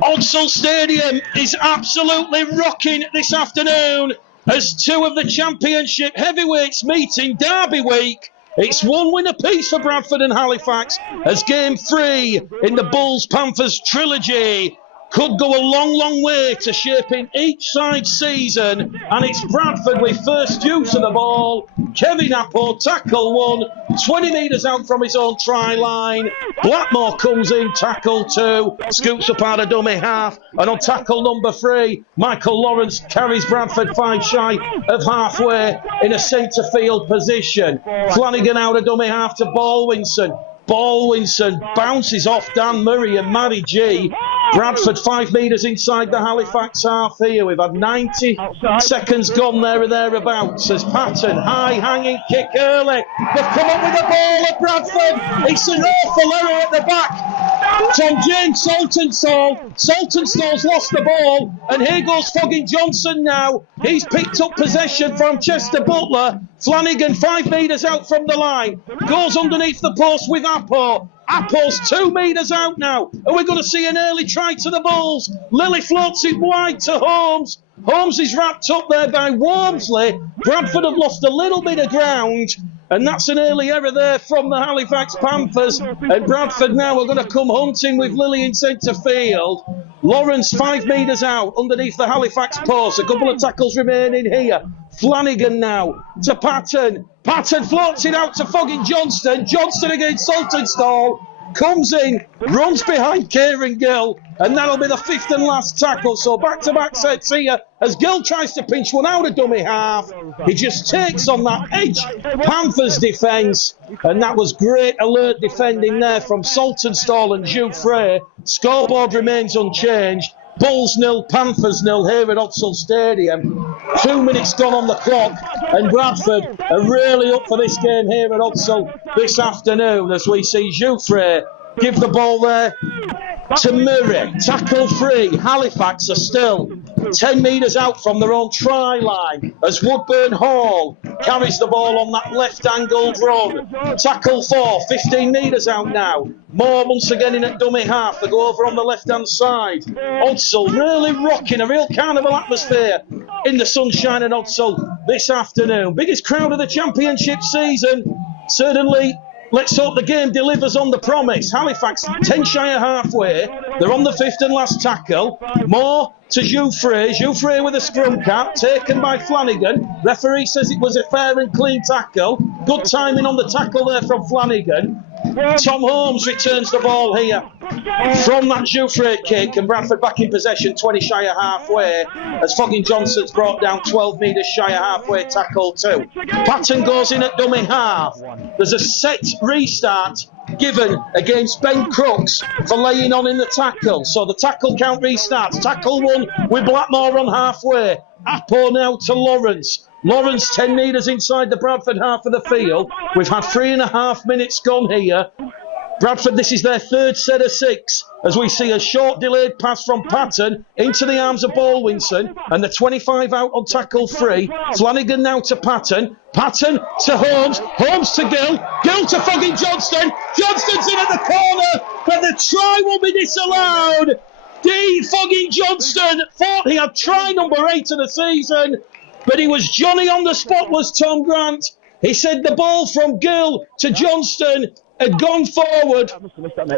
Odsal Stadium is absolutely rocking this afternoon as two of the championship heavyweights meet in Derby week. It's one win apiece for Bradford and Halifax as game 3 in the Bulls-Panthers trilogy could go a long, long way to shaping each side's season. And it's Bradford with first use of the ball. Kevin Appo, tackle 1, 20 metres out from his own try line. Blackmore comes in, tackle 2, scoops up out of dummy half. And on tackle number 3, Michael Lawrence carries Bradford 5 shy of halfway in a centre field position. Flanagan out of dummy half to Baldwinson. Baldwinson bounces off Dan Murray and Matty G. Bradford 5 metres inside the Halifax half here. We've had 90 seconds gone there or thereabouts as Patton, high hanging kick early. They've come up with the ball at Bradford. It's an awful error at the back from James Saltonstall. Saltonstall's lost the ball and here goes Fogging Johnson now. He's picked up possession from Chester Butler. Flanagan 5 metres out from the line. Goes underneath the post with Appo. Appo's 2 metres out now. And we're going to see an early try to the Bulls. Lilly floats it wide to Holmes. Holmes is wrapped up there by Wormsley. Bradford have lost a little bit of ground. And that's an early error there from the Halifax Panthers. And Bradford now are going to come hunting with Lilly in centre field. Lawrence 5 metres out underneath the Halifax post. A couple of tackles remaining here. Flanagan now to Patton. Patton floats it out to Fogging Johnston. Johnston against Saltonstall. Comes in, runs behind Kieran Gill, and that'll be the 5th and last tackle. So back-to-back sets here as Gill tries to pinch one out of dummy half. He just takes on that edge Panthers defence, and that was great alert defending there from Saltonstall and Jouffre. Scoreboard remains unchanged. Bulls 0, Panthers 0 here at Odsal Stadium. 2 minutes gone on the clock, and Bradford are really up for this game here at Odsal this afternoon as we see Jouffre give the ball there to Murray. Tackle 3. Halifax are still 10 metres out from their own try line as Woodburn Hall carries the ball on that left-angled run. Tackle 4, 15 metres out now. Moore once again in at dummy half. They go over on the left-hand side. Odsal really rocking, a real carnival atmosphere in the sunshine at Odsal this afternoon. Biggest crowd of the championship season. Certainly, let's hope the game delivers on the promise. Halifax 10 shy of halfway. They're on the 5th and last tackle. Moore to Jouffre. Jouffre with a scrum cap taken by Flanagan. Referee says it was a fair and clean tackle. Good timing on the tackle there from Flanagan. Tom Holmes returns the ball here from that Jouffre kick, and Bradford back in possession 20 shy of halfway as Fogging Johnson's brought down 12 metres shy of halfway, tackle 2. Patton goes in at dummy half. There's a set restart given against Ben Crooks for laying on in the tackle, so the tackle count restarts. Tackle 1 with Blackmore on halfway. Appo now to Lawrence. Lawrence 10 metres inside the Bradford half of the field. We've had 3.5 minutes gone here. Bradford, this is their 3rd set of 6 as we see a short delayed pass from Patton into the arms of Baldwinson, and the 25 out on tackle 3. Flanagan now to Patton. Patton to Holmes. Holmes to Gill. Gill to Fogging Johnston. Johnston's in at the corner, but the try will be disallowed. Fogging Johnston thought he had try number 8 of the season, but he was Johnny on the spot, was Tom Grant. He said the ball from Gill to Johnston had gone forward.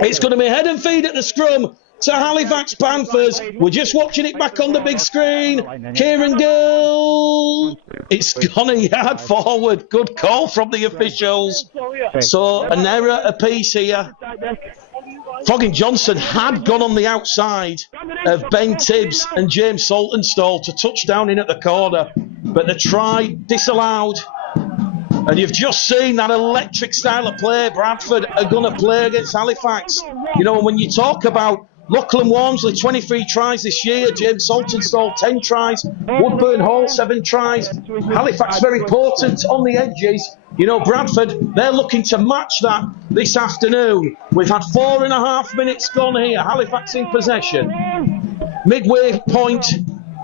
It's going to be head and feet at the scrum to Halifax Panthers. We're just watching it back on the big screen. Kieran Gill. It's gone a yard forward. Good call from the officials. So an error apiece here. Fogging Johnson had gone on the outside of Ben Tibbs and James Saltonstall to touch down in at the corner, but the try disallowed. And you've just seen that electric style of play Bradford are going to play against Halifax. You know, when you talk about Lachlan Wormsley, 23 tries this year. James Saltonstall, 10 tries. Woodburn Hall, 7 tries. Halifax very potent on the edges. You know, Bradford, they're looking to match that this afternoon. We've had 4.5 minutes gone here. Halifax in possession. Midway point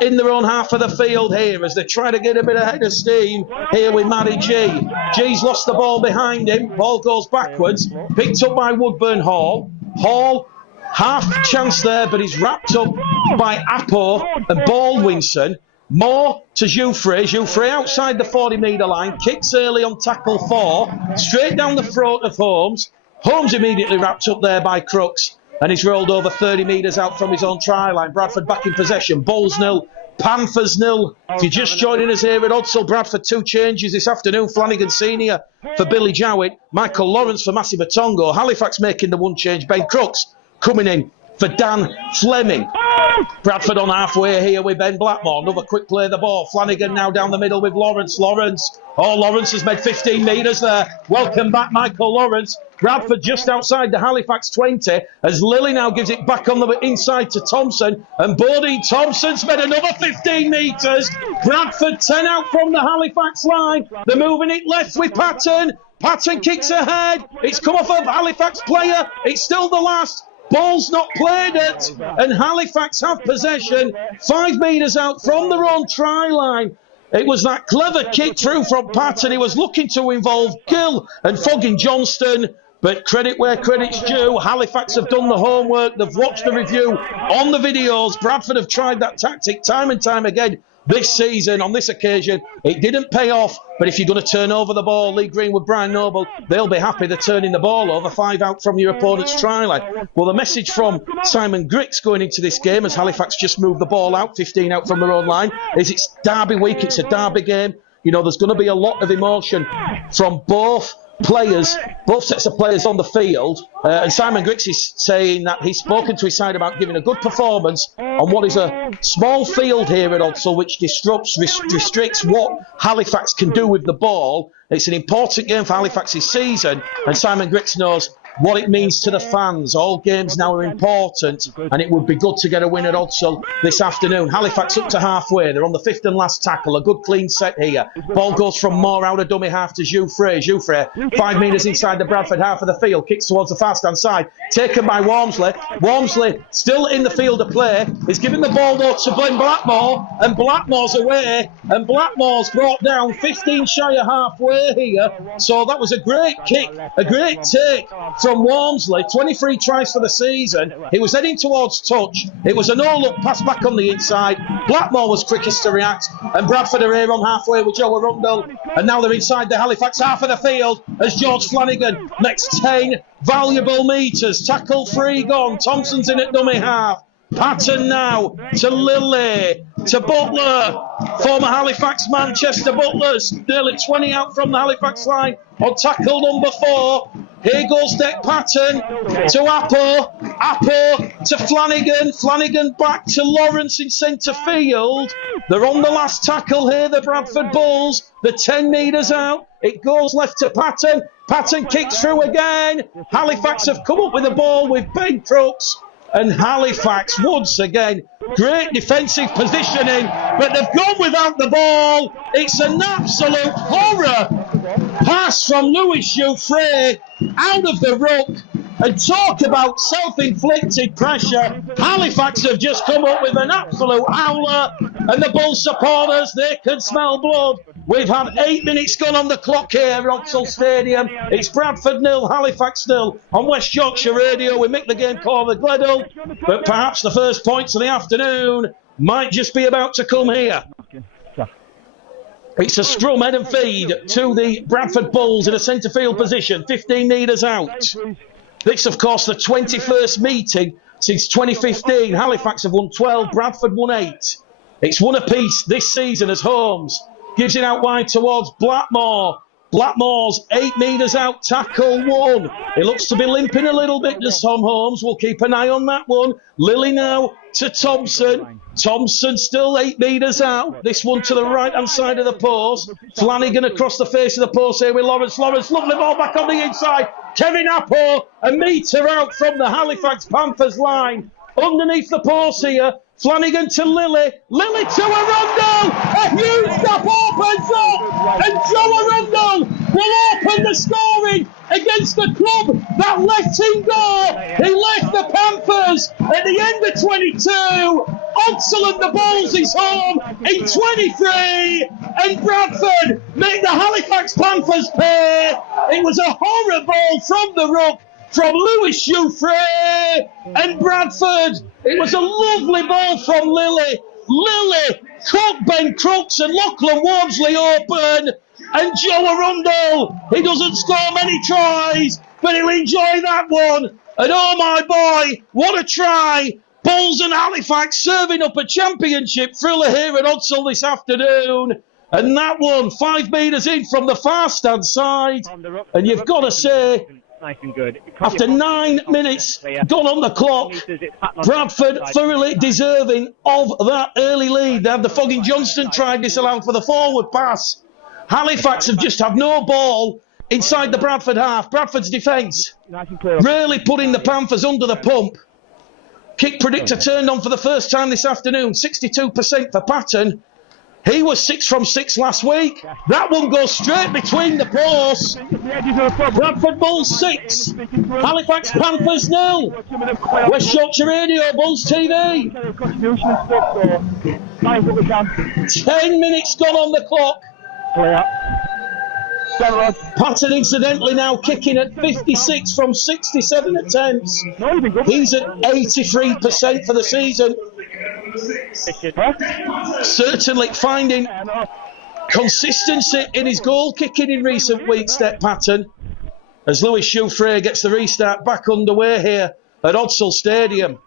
in their own half of the field here as they try to get a bit of head of steam here with Matty G. G's lost the ball behind him. Ball goes backwards. Picked up by Woodburn Hall. Hall half chance there, but he's wrapped up by Apo and Baldwinson. Moore to Jouffre. Jouffre outside the 40-metre line. Kicks early on tackle 4. Straight down the throat of Holmes. Holmes immediately wrapped up there by Crooks. And he's rolled over 30 metres out from his own try line. Bradford back in possession. Bulls 0. Panthers 0. If you're just joining us here at Odsal, Bradford 2 changes this afternoon. Flanagan Senior for Billy Jowett. Michael Lawrence for Massey Batongo. Halifax making the 1 change. Ben Crooks coming in for Dan Fleming. Bradford on halfway here with Ben Blackmore. Another quick play of the ball. Flanagan now down the middle with Lawrence. Lawrence has made 15 metres there. Welcome back, Michael Lawrence. Bradford just outside the Halifax 20 as Lilly now gives it back on the inside to Thompson, and Bodie Thompson's made another 15 metres. Bradford 10 out from the Halifax line. They're moving it left with Patton. Patton kicks ahead. It's come off of Halifax player. It's still the last. Ball's not played it, and Halifax have possession 5 metres out from their own try line. It was that clever kick through from Patton. He was looking to involve Gill and Foggin Johnston, but credit where credit's due. Halifax have done the homework. They've watched the review on the videos. Bradford have tried that tactic time and time again this season. On this occasion, it didn't pay off. But if you're going to turn over the ball, Lee Greenwood, Brian Noble, they'll be happy they're turning the ball over. 5 out from your opponent's try line. Well, the message from Simon Grix going into this game, as Halifax just moved the ball out, 15 out from their own line, is it's Derby week, it's a Derby game. You know, there's going to be a lot of emotion from both sets of players on the field, and Simon Grix is saying that he's spoken to his side about giving a good performance on what is a small field here at Odsal, which restricts what Halifax can do with the ball. It's an important game for Halifax's season, and Simon Grix knows what it means to the fans. All games now are important, and it would be good to get a win at Odsal this afternoon. Halifax up to halfway. They're on the 5th and last tackle. A good clean set here. Ball goes from Moore out of dummy half to Jouffre. Jouffre 5 metres inside the Bradford half of the field. Kicks towards the fast hand side. Taken by Walmsley. Walmsley still in the field of play. He's giving the ball though to Ben Blackmore, and Blackmore's away, and Blackmore's brought down 15 shy of halfway here. So that was a great kick, a great take from Walmsley. 23 tries for the season. He was heading towards touch. It was a no-look pass back on the inside. Blackmore was quickest to react, and Bradford are here on halfway with Joe Arundel, and now they're inside the Halifax half of the field as George Flanagan makes 10 valuable metres. Tackle 3 gone. Thompson's in at dummy half. Patton now to Lilly, to Butler. Former Halifax Manchester Butlers, nearly 20 out from the Halifax line on tackle number 4. Here goes Deck Patton to Apo to Flanagan. Flanagan back to Lawrence in centre field. They're on the last tackle here, the Bradford Bulls. They're 10 metres out. It goes left to Patton. Patton kicks through again. Halifax have come up with the ball with Ben Crooks. And Halifax, once again, great defensive positioning, but they've gone without the ball. It's an absolute horror pass from Lewis Jouffre out of the ruck. And talk about self-inflicted pressure. Halifax have just come up with an absolute howler, and the Bull supporters, they can smell blood. We've had 8 minutes gone on the clock here at Odsal Stadium. It's Bradford 0, Halifax 0 on West Yorkshire Radio. We make the game call the Gleddle, but perhaps the first points of the afternoon might just be about to come here. It's a scrum head and feed to the Bradford Bulls in a centre field position, 15 metres out. This, of course, the 21st meeting since 2015. Halifax have won 12, Bradford won 8. It's one apiece this season as Holmes gives it out wide towards Blackmore. Blackmore's 8 metres out, tackle 1. It looks to be limping a little bit to Tom Holmes. We'll keep an eye on that one. Lilly now to Thompson. Thompson still 8 metres out. This one to the right-hand side of the post. Flanagan across the face of the post here with Lawrence. Lawrence, lovely ball back on the inside. Kevin Apo, a metre out from the Halifax Panthers line. Underneath the post here. Flanagan to Lilly. Lilly to Arundel. A huge gap opens up. And Joe Arundel will open the scoring against the club that let him go. He left the Panthers at the end of 22. Odsal and the Bulls is home in 23. And Bradford make the Halifax Panthers pay. It was a horror ball from the ruck from Lewis Jouffre and Bradford. It was a lovely ball from Lilly. Lilly cut Ben Crooks and Lachlan Wormsley open. And Joe Arundel, he doesn't score many tries, but he'll enjoy that one. And oh my boy, what a try. Bulls and Halifax serving up a championship thriller here at Odsal this afternoon. And that one, 5 metres in from the far stand side. And you've got to say, nice and good. After 9 minutes gone on the clock, Bradford thoroughly deserving of that early lead. They had the Fogging Johnston try disallowed for the forward pass. Halifax have just had no ball inside the Bradford half. Bradford's defence really putting the Panthers under the pump. Kick predictor turned on for the first time this afternoon. 62% for Patton. He was 6 from 6 last week. That one goes straight between the posts. Bradford Bulls 6. Halifax Panthers 0. West Yorkshire Radio, Bulls TV. 10 minutes gone on the clock. Patton incidentally now kicking at 56 from 67 attempts. He's at 83% for the season. Certainly finding consistency in his goal kicking in recent weeks, Step Patton, as Lewis Jouffre gets the restart back underway here at Odsal Stadium.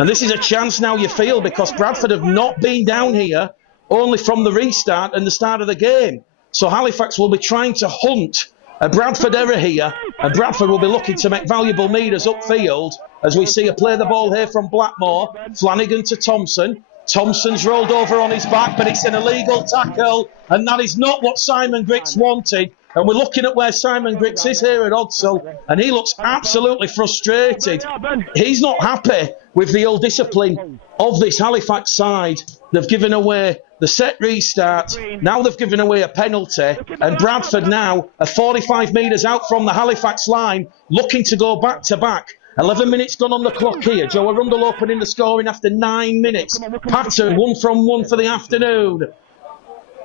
And this is a chance now, you feel, because Bradford have not been down here only from the restart and the start of the game. So Halifax will be trying to hunt a Bradford error here, and Bradford will be looking to make valuable metres upfield as we see a play the ball here from Blackmore. Flanagan to Thompson. Thompson's rolled over on his back, but it's an illegal tackle, and that is not what Simon Griggs wanted. And we're looking at where Simon Griggs is here at Odsal, and he looks absolutely frustrated. He's not happy with the ill-discipline of this Halifax side. They've given away the set restart. Now they've given away a penalty, and Bradford now are 45 metres out from the Halifax line, looking to go back to back. 11 minutes gone on the clock here. Joe Arundel opening the scoring after 9 minutes. Patton 1 from 1 for the afternoon.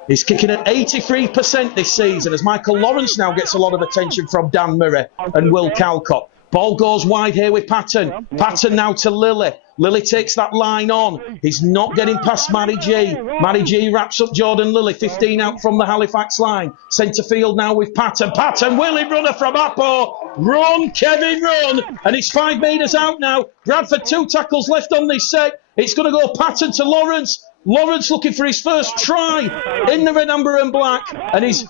He's kicking at 83% this season as Michael Lawrence now gets a lot of attention from Dan Murray and Will Calcott. Ball goes wide here with Patton. Patton now to Lilly. Lilly takes that line on. He's not getting past Matty G. Matty G wraps up Jordan Lilly. 15 out from the Halifax line. Centre field now with Patton. Patton, willing runner from Apo. Run, Kevin, run. And he's 5 metres out now. Bradford 2 tackles left on this set. It's going to go Patton to Lawrence. Lawrence looking for his first try in the red, amber and black. And he's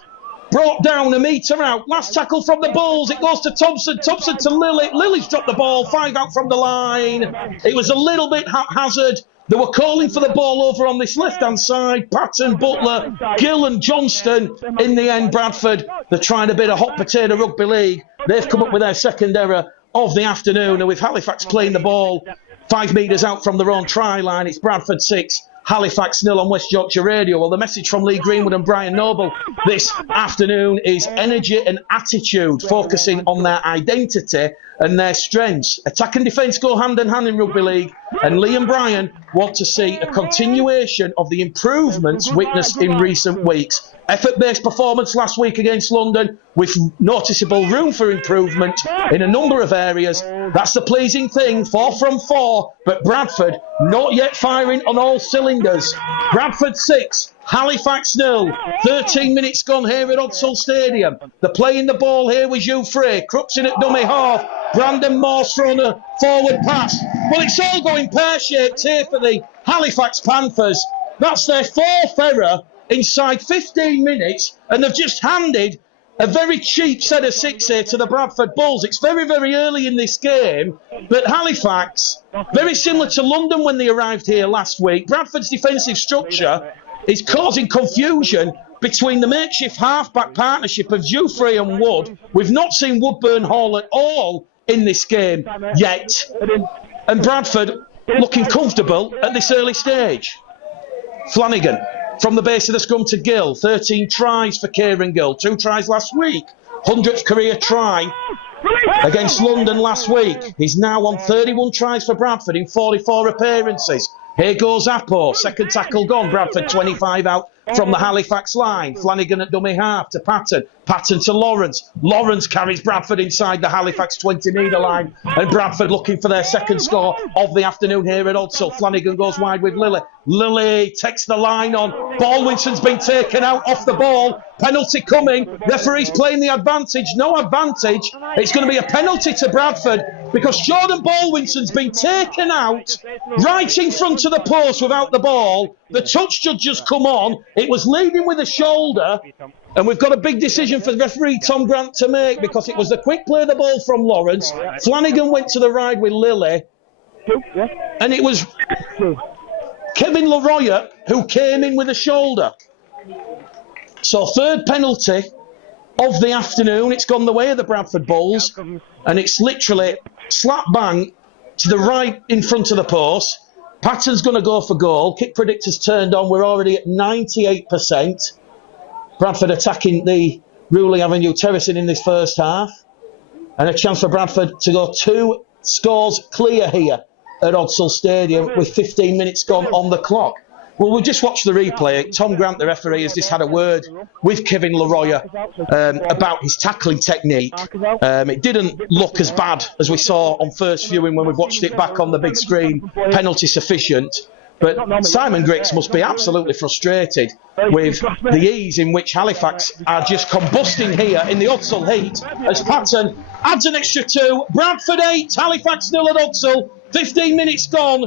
brought down a metre out. Last tackle from the Bulls. It goes to Thompson. Thompson to Lilly. Lilly's dropped the ball. 5 out from the line. It was a little bit haphazard. They were calling for the ball over on this left-hand side. Patton, Butler, Gill and Johnston. In the end, Bradford, they're trying a bit of hot potato rugby league. They've come up with their second error of the afternoon. And with Halifax playing the ball 5 metres out from their own try line, it's Bradford 6. Halifax 0 on West Yorkshire Radio. Well, the message from Lee Greenwood and Brian Noble this afternoon is energy and attitude, focusing on their identity and their strengths. Attack and defence go hand in hand in rugby league, and Lee and Brian want to see a continuation of the improvements witnessed in recent weeks. Effort-based performance last week against London, with noticeable room for improvement in a number of areas. That's the pleasing thing, 4 from 4, but Bradford not yet firing on all cylinders. Bradford 6, Halifax 0. 13 minutes gone here at Odsal Stadium. They're playing the ball here with Jouffre. Crooks in at dummy half. Brandon Morse thrown a forward pass. Well, it's all going pear-shaped here for the Halifax Panthers. That's their 4th error inside 15 minutes, and they've just handed a very cheap set of 6 here to the Bradford Bulls. It's very, very early in this game, but Halifax, very similar to London when they arrived here last week, Bradford's defensive structure is causing confusion between the makeshift half-back partnership of Jouffre and Wood. We've not seen Woodburn Hall at all in this game yet, and Bradford looking comfortable at this early stage. Flanagan from the base of the scrum to Gill. 13 tries for Kieran Gill. 2 tries last week. 100th career try against London last week. He's now on 31 tries for Bradford in 44 appearances. Here goes Apo. Second tackle gone. Bradford 25 out from the Halifax line. Flanagan at dummy half to Patton. Patton to Lawrence. Lawrence carries Bradford inside the Halifax 20-metre line. And Bradford looking for their second score of the afternoon here at Odsal. Flanagan goes wide with Lilly. Lilly takes the line on. Baldwinson's been taken out off the ball. Penalty coming. Referee's playing the advantage. No advantage. It's going to be a penalty to Bradford because Jordan Baldwinson's been taken out right in front of the post without the ball. The touch judge just come on. It was leading with a shoulder. And we've got a big decision for referee Tom Grant to make because it was the quick play of the ball from Lawrence. Flanagan went to the ride with Lilly. And it was Kevin Leroyer who came in with a shoulder. So third penalty of the afternoon. It's gone the way of the Bradford Bulls. And it's literally slap bang to the right in front of the post. Patton's going to go for goal. Kick predictors turned on. We're already at 98%. Bradford attacking the Rewley Avenue terracing in this first half. And a chance for Bradford to go 2 scores clear here at Odsal Stadium with 15 minutes gone on the clock. Well, we'll just watch the replay. Tom Grant, the referee, has just had a word with Kevin Leroyer about his tackling technique. It didn't look as bad as we saw on first viewing when we've watched it back on the big screen. Penalty sufficient. But Simon Griggs must be absolutely frustrated with the ease in which Halifax are just combusting here in the Odsal heat as Patton adds an extra 2. Bradford 8, Halifax 0 at Odsal. 15 minutes gone.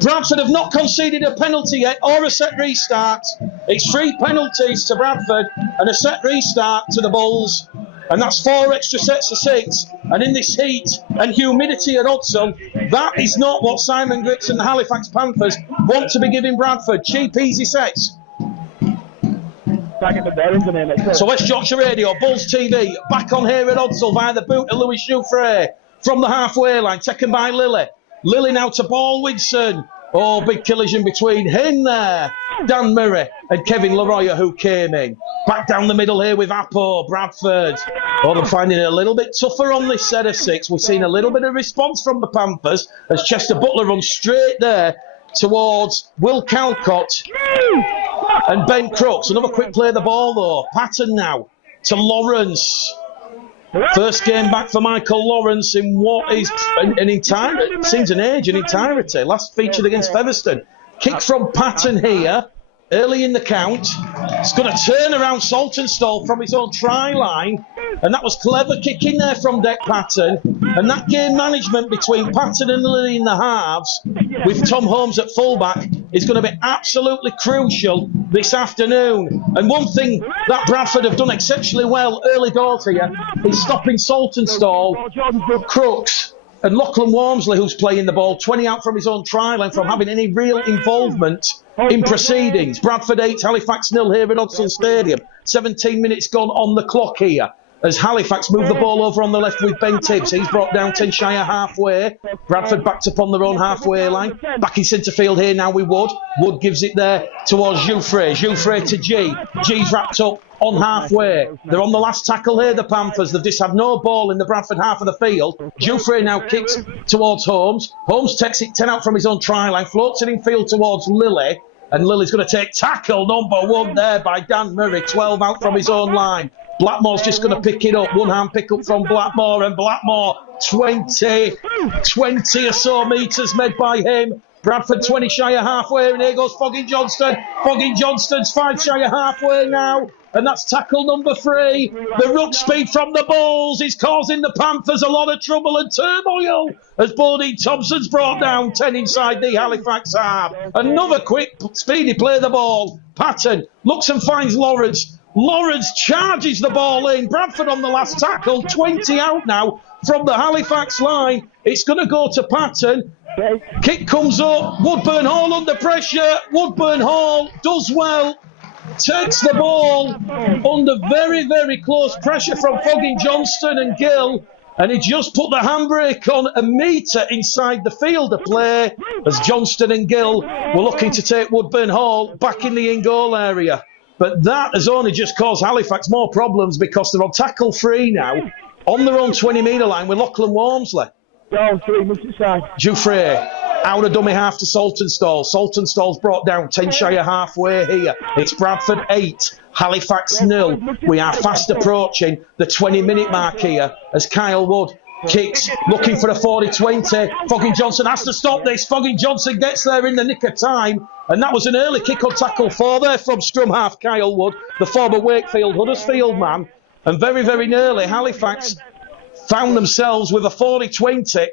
Bradford have not conceded a penalty yet or a set restart. It's 3 penalties to Bradford and a set restart to the Bulls. And that's 4 extra sets of 6. And in this heat and humidity at Odsal, that is not what Simon Griggs and the Halifax Panthers want to be giving Bradford. Cheap, easy sets. So West Yorkshire Radio, Bulls TV, back on here at Odsal via the boot of Louis Jouffre from the halfway line, taken by Lilly. Lilly now to Baldwinson. Oh, big collision between him there, Dan Murray, and Kevin Leroyer who came in. Back down the middle here with Apo, Bradford. Oh, they're finding it a little bit tougher on this set of 6. We've seen a little bit of response from the Panthers as Chester Butler runs straight there towards Will Calcott and Ben Crooks. Another quick play of the ball though. Patton now to Lawrence. First game back for Michael Lawrence in what is an entirety, seems an age in entirety. Last featured against Featherstone. Kick from Patton here, early in the count. It's going to turn around Saltonstall from his own try line. And that was clever kicking there from Dec Patton. And that game management between Patton and Lilly in the halves, with Tom Holmes at fullback, is going to be absolutely crucial this afternoon. And one thing that Bradford have done exceptionally well early doors here is stopping Saltonstall, Crooks and Lachlan Walmsley, who's playing the ball 20 out from his own try line, from having any real involvement in proceedings. Bradford 8, Halifax 0 here at Odsal Stadium. 17 minutes gone on the clock here as Halifax move the ball over on the left with Ben Tibbs. He's brought down Tenshire halfway. Bradford backed up on their own halfway line. Back in centre field here now with Wood. Wood gives it there towards Jouffre. Jouffre to G. G's wrapped up on halfway. They're on the last tackle here, the Panthers. They've just had no ball in the Bradford half of the field. Jouffre now kicks towards Holmes. Holmes takes it 10 out from his own try line, floats it in field towards Lilly. And Lilly's going to take tackle number 1 there by Dan Murray, 12 out from his own line. Blackmore's just going to pick it up. One hand pick up from Blackmore, and Blackmore 20 or so metres made by him. Bradford 20 shy of halfway, and here goes Fogging Johnston. Fogging Johnston's 5 shy of halfway now, and that's tackle number 3. The ruck speed from the Bulls is causing the Panthers a lot of trouble and turmoil as Bodie Thompson's brought down 10 inside the Halifax half. Another quick, speedy play of the ball. Patton looks and finds Lawrence. Lawrence charges the ball in. Bradford on the last tackle, 20 out now from the Halifax line. It's going to go to Patton. Kick comes up. Woodburn Hall under pressure. Woodburn Hall does well. Takes the ball under very, very close pressure from Fogging Johnston and Gill. And he just put the handbrake on a metre inside the field of play as Johnston and Gill were looking to take Woodburn Hall back in the in-goal area. But that has only just caused Halifax more problems because they're on tackle 3 now, on their own 20-metre line with Lachlan Walmsley. Jouffre Out of dummy half to Saltonstall. Saltonstall's brought down 10 shy of halfway here. It's Bradford 8, Halifax 0. We are fast approaching the 20-minute mark here as Kyle Wood kicks, looking for a 40-20. Fogging Johnson has to stop this. Fogging Johnson gets there in the nick of time. And that was an early kick on tackle 4 there from scrum half Kyle Wood, the former Wakefield Huddersfield man. And very, very nearly, Halifax found themselves with a 40-20.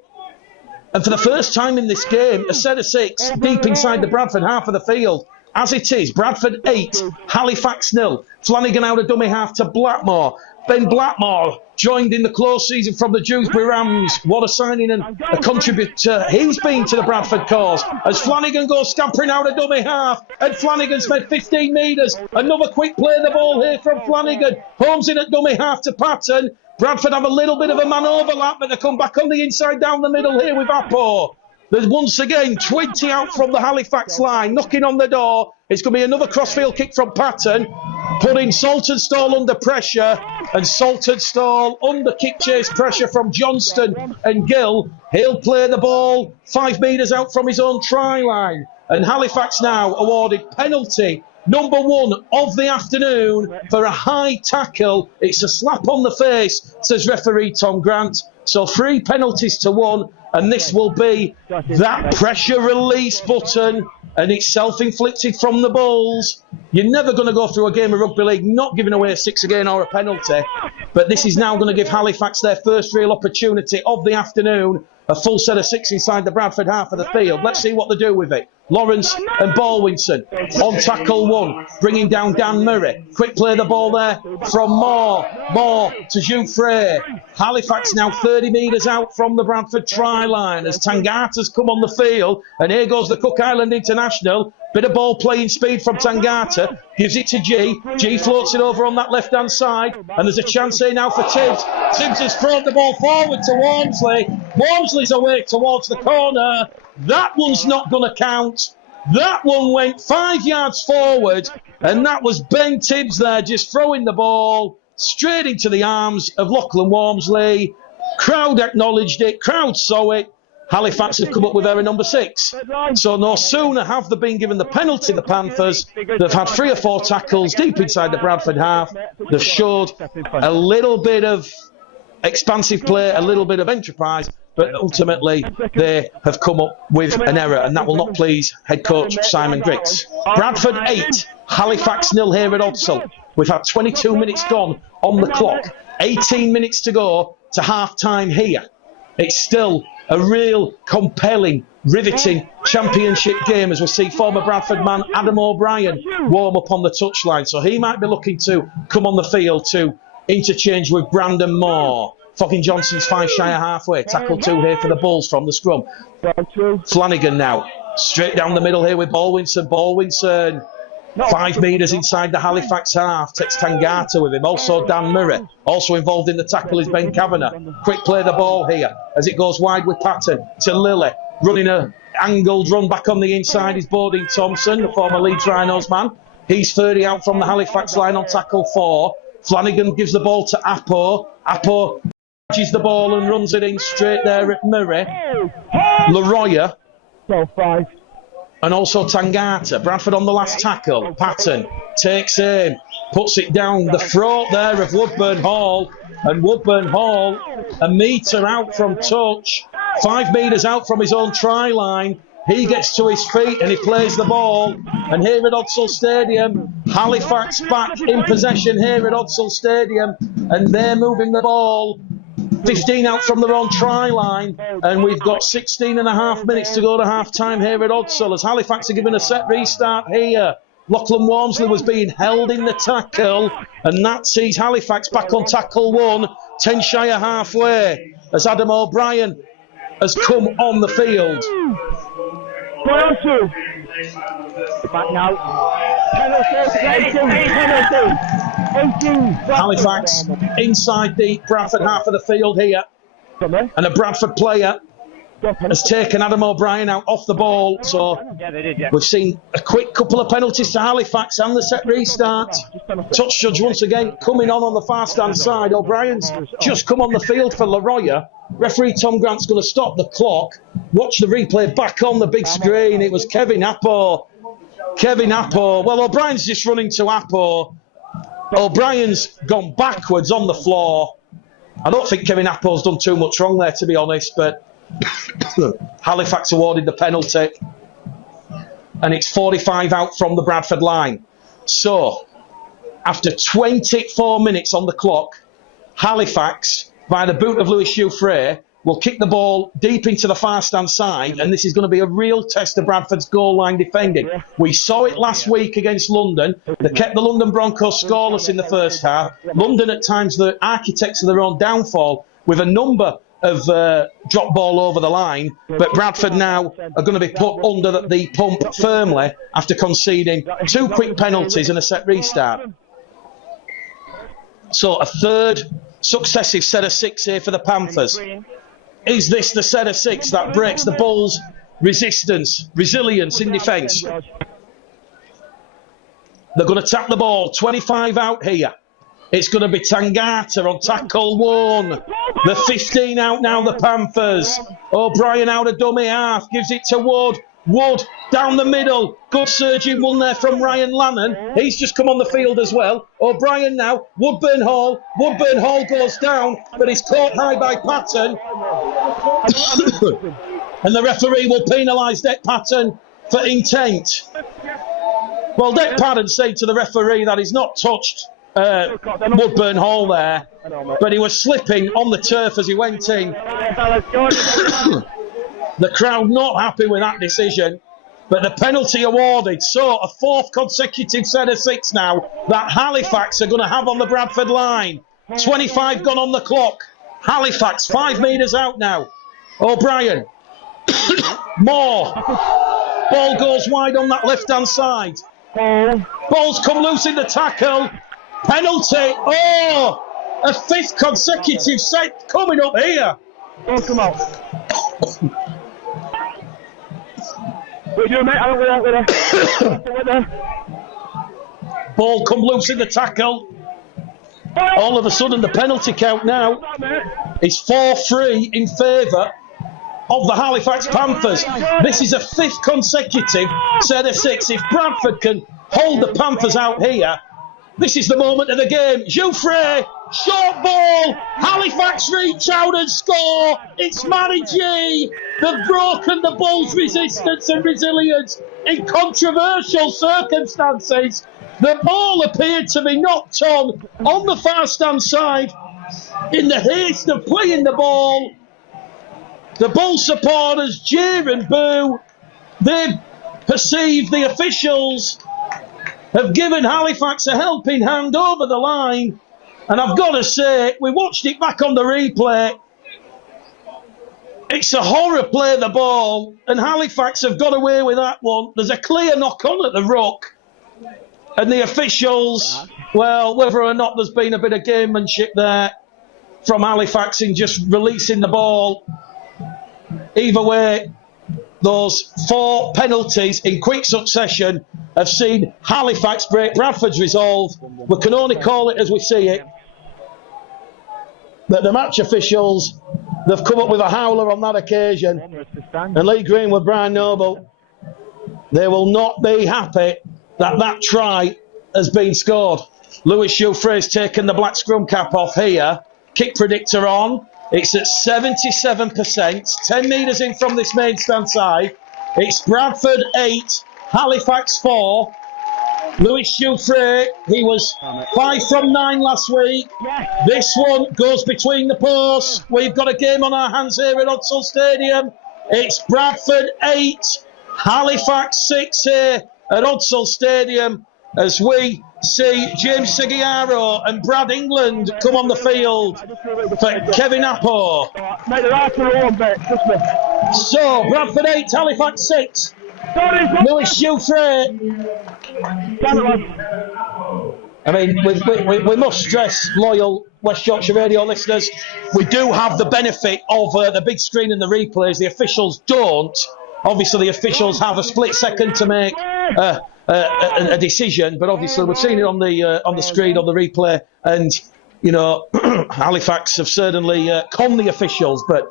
And for the first time in this game, a set of 6 deep inside the Bradford half of the field. As it is, Bradford 8, Halifax 0. Flanagan out of dummy half to Blackmore. Ben Blackmore joined in the close season from the Dewsbury Rams. What a signing and a contributor he's been to the Bradford cause. As Flanagan goes scampering out of dummy half, and Flanagan's made 15 metres. Another quick play the ball here from Flanagan. Holmes in at dummy half to Patton. Bradford have a little bit of a man overlap, but they come back on the inside down the middle here with Apo. There's once again 20 out from the Halifax line, knocking on the door. It's going to be another crossfield kick from Patton, putting Saltonstall under pressure, and Saltonstall under kick chase pressure from Johnston and Gill. He'll play the ball 5 metres out from his own try line, and Halifax now awarded penalty number 1 of the afternoon for a high tackle. It's a slap on the face, says referee Tom Grant. So 3 penalties to 1, and this will be that pressure release button, and it's self-inflicted from the Bulls. You're never going to go through a game of rugby league not giving away a 6 again or a penalty, but this is now going to give Halifax their first real opportunity of the afternoon. A full set of 6 inside the Bradford half of the field. Let's see what they do with it. Lawrence and Baldwinson on tackle 1, bringing down Dan Murray. Quick play the ball there from Moore. Moore to Jouffre. Halifax now 30 metres out from the Bradford try line as Tangata's come on the field. And here goes the Cook Island International. Bit of ball playing speed from Tangata. Gives it to G. G floats it over on that left-hand side. And there's a chance here now for Tibbs. Tibbs has thrown the ball forward to Walmsley. Walmsley's away towards the corner. That one's not going to count. That one went 5 yards forward. And that was Ben Tibbs there just throwing the ball straight into the arms of Lachlan Walmsley. Crowd acknowledged it. Crowd saw it. Halifax have come up with error number 6. So no sooner have they been given the penalty, the Panthers, they've had 3 or 4 tackles deep inside the Bradford half. They've showed a little bit of expansive play, a little bit of enterprise, but ultimately they have come up with an error, and that will not please head coach Simon Griggs. Bradford 8, Halifax 0 here at Odsal. We've had 22 minutes gone on the clock, 18 minutes to go to half-time here. It's still a real compelling, riveting championship game as we see former Bradford man Adam O'Brien warm up on the touchline. So he might be looking to come on the field to interchange with Brandon Moore. Fogging Johnson's 5 shy of halfway. Tackle 2 here for the Bulls from the scrum. Flanagan now. Straight down the middle here with Baldwinson. Baldwinson 5 metres inside the Halifax half. Takes Tangata with him. Also Dan Murray. Also involved in the tackle is Ben Kavanagh. Quick play the ball here as it goes wide with Patton to Lilly. Running a angled run back on the inside is Bodine Thompson, the former Leeds Rhinos man. He's 30 out from the Halifax line on tackle 4. Flanagan gives the ball to Apo. Apo catches the ball and runs it in straight there at Murray. Leroya. 5. And also Tangata. Bradford on the last tackle. Patton takes aim, puts it down the throat there of Woodburn Hall. And Woodburn Hall, a metre out from touch, 5 metres out from his own try line. He gets to his feet and he plays the ball. And here at Odsal Stadium, Halifax back in possession here at Odsal Stadium. And they're moving the ball 15 out from their own try line, and we've got 16 and a half minutes to go to half time here at Odsal as Halifax are given a set restart here. Lachlan Walmsley was being held in the tackle, and that sees Halifax back on tackle 1, 10 shy of halfway as Adam O'Brien has come on the field. Back now. Penalty. Halifax inside the Bradford half of the field here. And a Bradford player has taken Adam O'Brien out off the ball. So we've seen a quick couple of penalties to Halifax and the set restart. Touch judge once again coming on the far stand side. O'Brien's just come on the field for Leroya. Referee Tom Grant's going to stop the clock. watch the replay back on the big screen. It was Kevin Appo. Kevin Appo. Well, O'Brien's just running to Appo. O'Brien's gone backwards on the floor. I don't think Kevin Appo's done too much wrong there, to be honest, but Halifax awarded the penalty. And it's 45 out from the Bradford line. So, after 24 minutes on the clock, Halifax, by the boot of Lewis Jouffre, will kick the ball deep into the far stand side, and this is going to be a real test of Bradford's goal line defending. We saw it last week against London. They kept the London Broncos scoreless in the first half. London, at times, the architects of their own downfall, with a number of drop ball over the line, but Bradford now are going to be put under the pump firmly after conceding 2 quick penalties and a set restart. So a third successive set of 6 here for the Panthers. Is this the set of 6 that breaks the Bulls' resilience in defence? They're going to tap the ball. 25 out here. It's going to be Tangata on tackle 1. The 15 out now, the Panthers. O'Brien out of dummy half. Gives it to Wood. Wood down the middle. Good surging one there from Ryan Lannon. He's just come on the field as well. O'Brien now. Woodburn Hall. Woodburn Hall goes down, but he's caught high by Patton. And the referee will penalise Dec Patton for intent. Well, Dec Patton said to the referee that he's not touched Woodburn Hall there, but he was slipping on the turf as he went in. The crowd not happy with that decision, but the penalty awarded. So a 4th consecutive set of 6 now that Halifax are going to have on the Bradford line. 25 gone on the clock. Halifax 5 metres out now. O'Brien. Moore. Ball goes wide on that left-hand side. Ball's come loose in the tackle. Penalty. Oh! A 5th consecutive set coming up here. Don't come out. What are you doing, mate? I don't with her. Ball come loose in the tackle. All of a sudden, the penalty count now is 4-3 in favour of the Halifax Panthers. This is a 5th consecutive set of 6. If Bradford can hold the Panthers out here, this is the moment of the game. Jouffre, short ball. Halifax reach out and score. It's Matty G. They've broken the Bulls' resistance and resilience in controversial circumstances. The ball appeared to be knocked on the far stand side. In the haste of playing the ball, the Bull supporters jeer and boo. They perceive the officials have given Halifax a helping hand over the line. And I've got to say, we watched it back on the replay. It's a horror play, the ball, and Halifax have got away with that one. There's a clear knock-on at the ruck. And the officials, well, whether or not there's been a bit of gamemanship there from Halifax in just releasing the ball. Either way, those 4 penalties in quick succession have seen Halifax break Bradford's resolve. We can only call it as we see it. That the match officials, they've come up with a howler on that occasion. And Lee Greenwood, Brian Noble, they will not be happy that try has been scored. Lewis Jouffre's taken the black scrum cap off here. Kick predictor on. It's at 77%. 10 metres in from this main stand side. It's Bradford 8, Halifax 4. Lewis Jouffre, he was 5 from 9 last week. This one goes between the posts. We've got a game on our hands here at Odsal Stadium. It's Bradford 8, Halifax 6 here at Odsal Stadium as we see James Seguiaro and Brad England come on the field for Kevin Appo. So, Bradford 8, Halifax 6. Lewis Jouffre. I mean, we must stress, loyal West Yorkshire radio listeners, we do have the benefit of the big screen and the replays. The officials don't. Obviously, the officials have a split second to make a decision, but obviously we've seen it on the screen, on the replay, and you know, Halifax have certainly conned the officials, but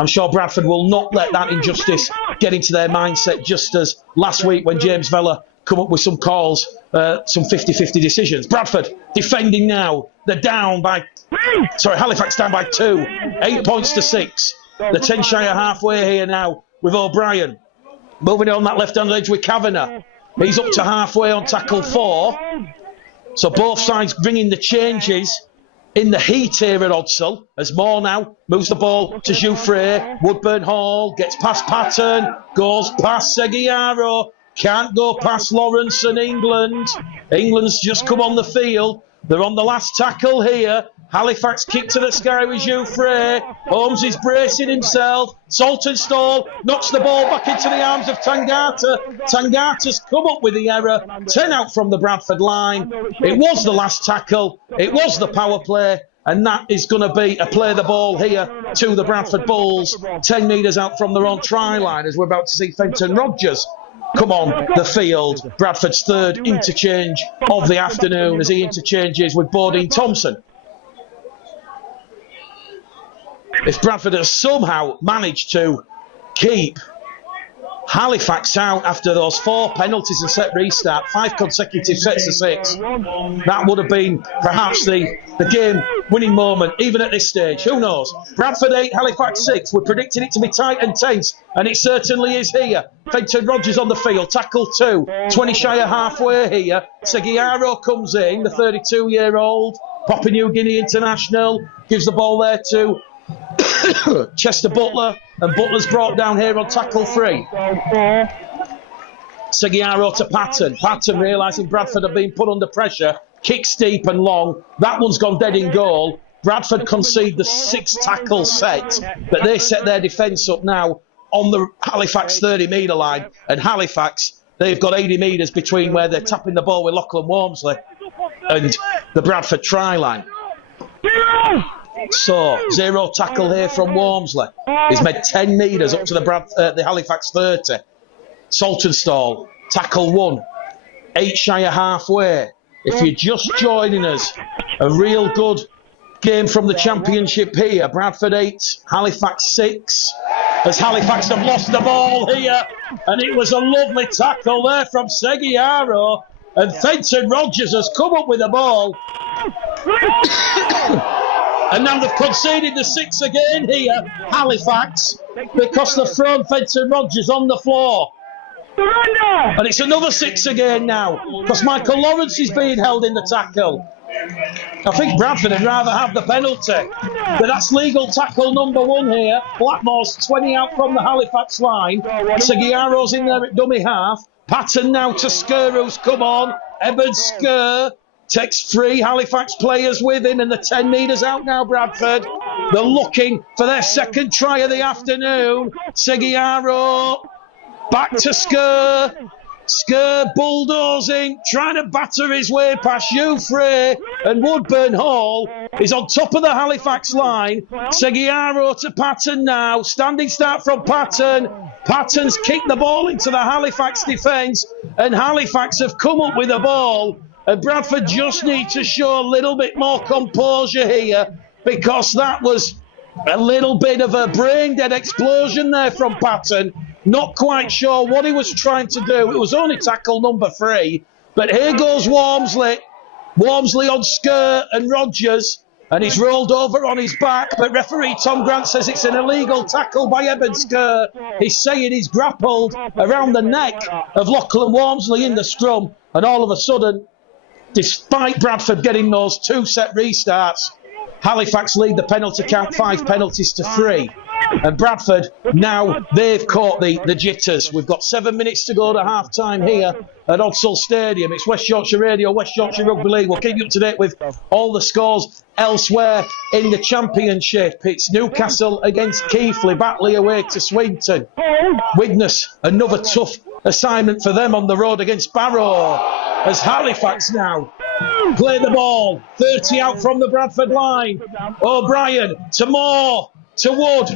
I'm sure Bradford will not let that injustice get into their mindset, just as last week when James Vella come up with some calls, some 50-50 decisions. Bradford defending now. They're down by... Sorry, Halifax down by 2. 8 points to 6. The 10 shy of halfway here now with O'Brien. Moving on that left-hand edge with Kavanagh. He's up to halfway on tackle 4. So both sides bringing the changes in the heat here at Odsal. As Moore now moves the ball to Jouffre. Woodburn Hall gets past Patton. Goes past Seguiaro. Can't go past Lawrence and England. England's just come on the field. They're on the last tackle here. Halifax kick to the sky with Jouffre. Holmes is bracing himself. Saltonstall knocks the ball back into the arms of Tangata. Tangata's come up with the error. 10 out from the Bradford line. It was the last tackle. It was the power play. And that is going to be a play the ball here to the Bradford Bulls. 10 metres out from their own try line as we're about to see Fenton Rogers come on the field. Bradford's third interchange of the afternoon as he interchanges with Bodine Thompson. If Bradford has somehow managed to keep Halifax out after those 4 penalties and set restart, 5 consecutive sets of 6, that would have been perhaps the game-winning moment, even at this stage. Who knows? Bradford 8, Halifax 6. We're predicting it to be tight and tense, and it certainly is here. Fenton Rogers on the field, tackle 2. 20 shy of halfway here. Seguiaro comes in, the 32-year-old, Papua New Guinea international, gives the ball there to Chester Butler, and Butler's brought down here on tackle 3. Seguiaro to Patton. Patton realising Bradford have been put under pressure. Kicks deep and long. That one's gone dead in goal. Bradford concede the 6 tackle set, but they set their defence up now on the Halifax 30-metre line. And Halifax, they've got 80 metres between where they're tapping the ball with Lachlan Walmsley and the Bradford try line. So, 0 tackle here from Walmsley. He's made 10 metres up to the Halifax 30. Saltonstall, tackle 1. 8 shy of halfway. If you're just joining us, a real good game from the championship here. Bradford 8, Halifax 6. As Halifax have lost the ball here. And it was a lovely tackle there from Seguiaro. And Fenton Rogers has come up with the ball. And now they've conceded the 6 again here, Halifax, because they've thrown Fenton Rogers on the floor. And it's another 6 again now, because Michael Lawrence is being held in the tackle. I think Bradford would rather have the penalty. But that's legal tackle number 1 here. Blackmore's 20 out from the Halifax line. Seguiaro's in there at dummy half. Patton now to Skur, who's come on. Eben Skur takes 3 Halifax players with him, and the 10 metres out now, Bradford. They're looking for their second try of the afternoon. Seguiaro back to Skur. Skur bulldozing, trying to batter his way past Jouffre, and Woodburn Hall is on top of the Halifax line. Seguiaro to Patton now. Standing start from Patton. Patton's kicked the ball into the Halifax defence, and Halifax have come up with the ball. And Bradford just need to show a little bit more composure here, because that was a little bit of a brain-dead explosion there from Patton. Not quite sure what he was trying to do. It was only tackle number 3. But here goes Walmsley. Walmsley on Skur and Rogers. And he's rolled over on his back. But referee Tom Grant says it's an illegal tackle by Eben Skur. He's saying he's grappled around the neck of Lachlan Walmsley in the scrum. And all of a sudden, despite Bradford getting those 2 set restarts, Halifax lead the penalty count 5 penalties to 3. And Bradford, now they've caught the jitters. We've got 7 minutes to go to half-time here at Odsal Stadium. It's West Yorkshire Radio, West Yorkshire Rugby League. We'll keep you up to date with all the scores elsewhere in the championship. It's Newcastle against Keighley, Batley away to Swinton. Widnes, another tough assignment for them on the road against Barrow. As Halifax now play the ball. 30 out from the Bradford line. O'Brien to Moore. To Wood.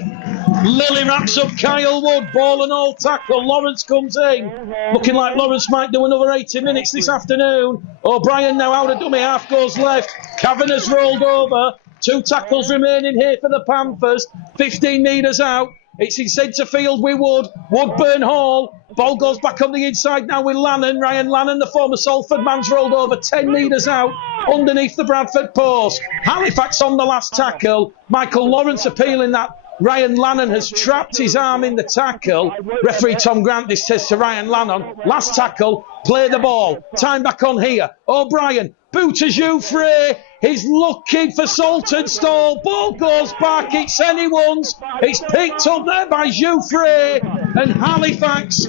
Lilly wraps up Kyle Wood. Ball and all tackle. Lawrence comes in. Looking like Lawrence might do another 80 minutes this afternoon. O'Brien now out of dummy half, goes left. Kavanagh's rolled over. 2 tackles remaining here for the Panthers. 15 metres out. It's in centre field with Wood. Woodburn Hall. Ball goes back on the inside now with Lannon. Ryan Lannon, the former Salford man's rolled over 10 metres out underneath the Bradford post. Halifax on the last tackle. Michael Lawrence appealing that Ryan Lannon has trapped his arm in the tackle. Referee Tom Grant, this says to Ryan Lannon, last tackle, play the ball. Time back on here. O'Brien, boot to Jouffre. He's looking for Saltonstall. Ball goes back. It's anyone's. It's picked up there by Jouffre. And Halifax,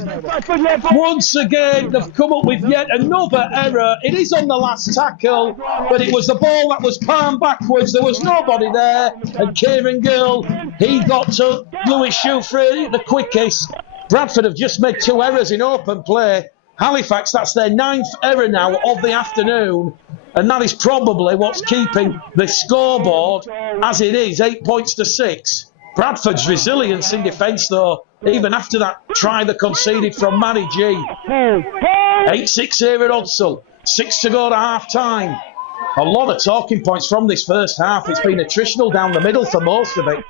once again, they've come up with yet another error. It is on the last tackle, but it was the ball that was palmed backwards. There was nobody there. And Kieran Gill, he got to Lewis Jouffre the quickest. Bradford have just made 2 errors in open play. Halifax, that's their 9th error now of the afternoon. And that is probably what's keeping the scoreboard as it is, 8 points to 6. Bradford's resilience in defence, though, even after that try they conceded from Matty G. 8-6 here at Odsal. 6 to go to half-time. A lot of talking points from this first half. It's been attritional down the middle for most of it.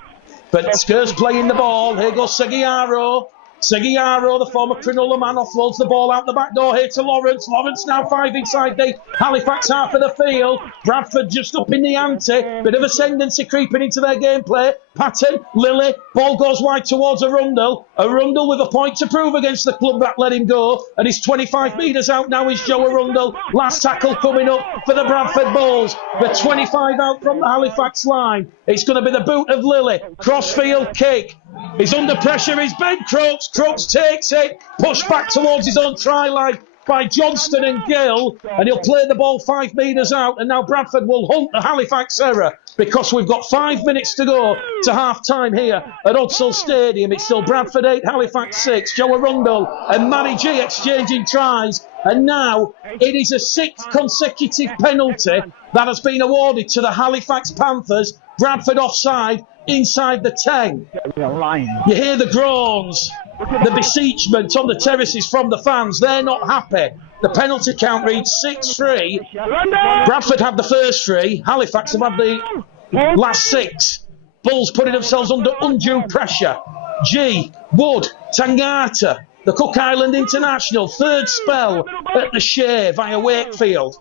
But Skurs playing the ball. Here goes Seguiaro. Seguiaro, the former Cronulla man, offloads the ball out the back door here to Lawrence. Lawrence now 5 inside the Halifax half of the field. Bradford just up in the ante. Bit of ascendancy creeping into their gameplay. Patton, Lilly, ball goes wide towards Arundel. Arundel with a point to prove against the club that let him go. And he's 25 metres out now is Joe Arundel. Last tackle coming up for the Bradford Bulls. The 25 out from the Halifax line. It's going to be the boot of Lilly. Crossfield kick. He's under pressure, he's Ben Crooks. Crooks takes it, pushed back towards his own try line by Johnston and Gill, and he'll play the ball 5 metres out, and now Bradford will hunt the Halifax error because we've got 5 minutes to go to half-time here at Odsal Stadium. It's still Bradford 8, Halifax 6. Joe Arundel and Matty G exchanging tries, and now it is a 6th consecutive penalty that has been awarded to the Halifax Panthers. Bradford offside inside the 10. You hear the groans, the beseechment on the terraces from the fans. They're not happy. The penalty count reads 6-3. Bradford had the first 3. Halifax have had the last 6. Bulls putting themselves under undue pressure. G, Wood, Tangata, the Cook Island International, 3rd spell at the Shea via Wakefield.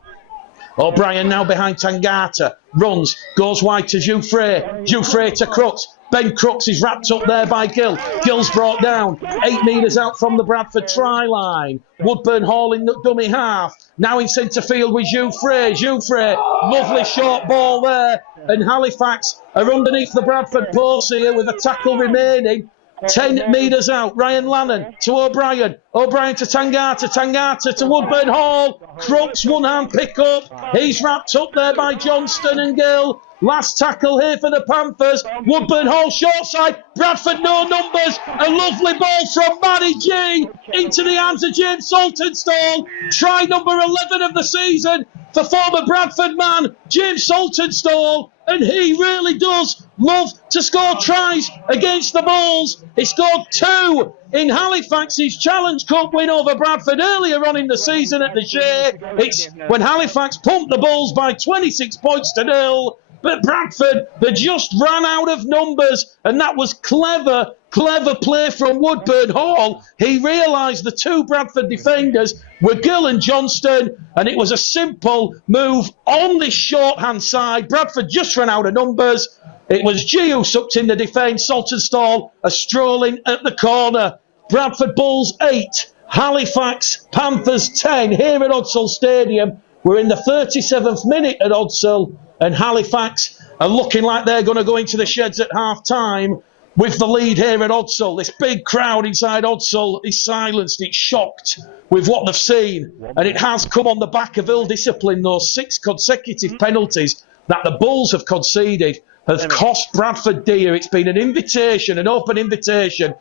O'Brien now behind Tangata, runs, goes wide to Jouffre, Jouffre to Crooks. Ben Crooks is wrapped up there by Gill. Gill's brought down, 8 metres out from the Bradford try line. Woodburn Hall in the dummy half. Now in centre field with Jouffre. Jouffre, lovely short ball there. And Halifax are underneath the Bradford post here with a tackle remaining. 10 metres out. Ryan Lannon to O'Brien. O'Brien to Tangata. Tangata to Woodburn Hall. Crooks one-hand pick up. He's wrapped up there by Johnston and Gill. Last tackle here for the Panthers. Woodburn Hall short side. Bradford no numbers. A lovely ball from Matty G into the hands of James Saltonstall. Try number 11 of the season for former Bradford man James Saltonstall. And he really does love to score tries against the Bulls. He scored 2 in Halifax's Challenge Cup win over Bradford earlier on in the season at the Shea. It's when Halifax pumped the Bulls by 26 points to 0. But Bradford, they just ran out of numbers, and that was clever play from Woodburn Hall. He realised the 2 Bradford defenders were Gill and Johnston, and it was a simple move on this shorthand side. Bradford just ran out of numbers. It was G who sucked in the defence. Saltonstall are strolling at the corner. Bradford Bulls 8, Halifax Panthers 10 here at Odsal Stadium. We're in the 37th minute at Odsal, and Halifax are looking like they're going to go into the sheds at half-time with the lead here at Odsal. This big crowd inside Odsal is silenced. It's shocked with what they've seen, and it has come on the back of ill-discipline. Those 6 consecutive penalties that the Bulls have conceded have cost Bradford dear. It's been an invitation, an open invitation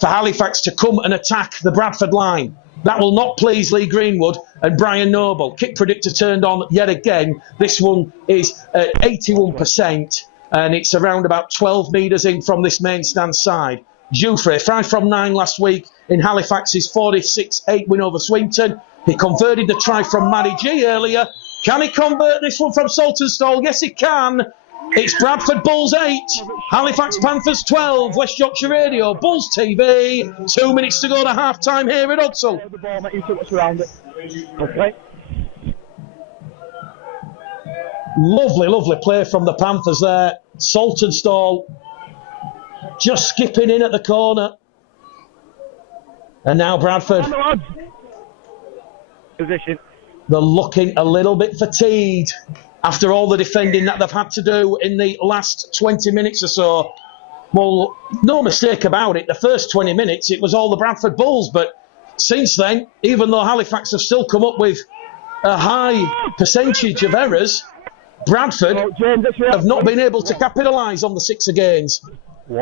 for Halifax to come and attack the Bradford line. That will not please Lee Greenwood and Brian Noble. Kick predictor turned on yet again. This one is at 81%, and it's around about 12 metres in from this main stand side. Jouffre, 5 from 9 last week in Halifax's 46-8 win over Swinton. He converted the try from Matty G earlier. Can he convert this one from Saltonstall? Yes, he can. It's Bradford Bulls 8, Halifax Panthers 12, West Yorkshire Radio, Bulls TV. 2 minutes to go to half-time here at Hudsall. The ball, mate, you see what's around it. Okay. Lovely play from the Panthers there. Saltonstall just skipping in at the corner. And now Bradford. Position. They're looking a little bit fatigued after all the defending that they've had to do in the last 20 minutes or so. Well, no mistake about it, the first 20 minutes it was all the Bradford Bulls, but since then, even though Halifax have still come up with a high percentage of errors, Bradford have not been able to capitalise on the 6 gains.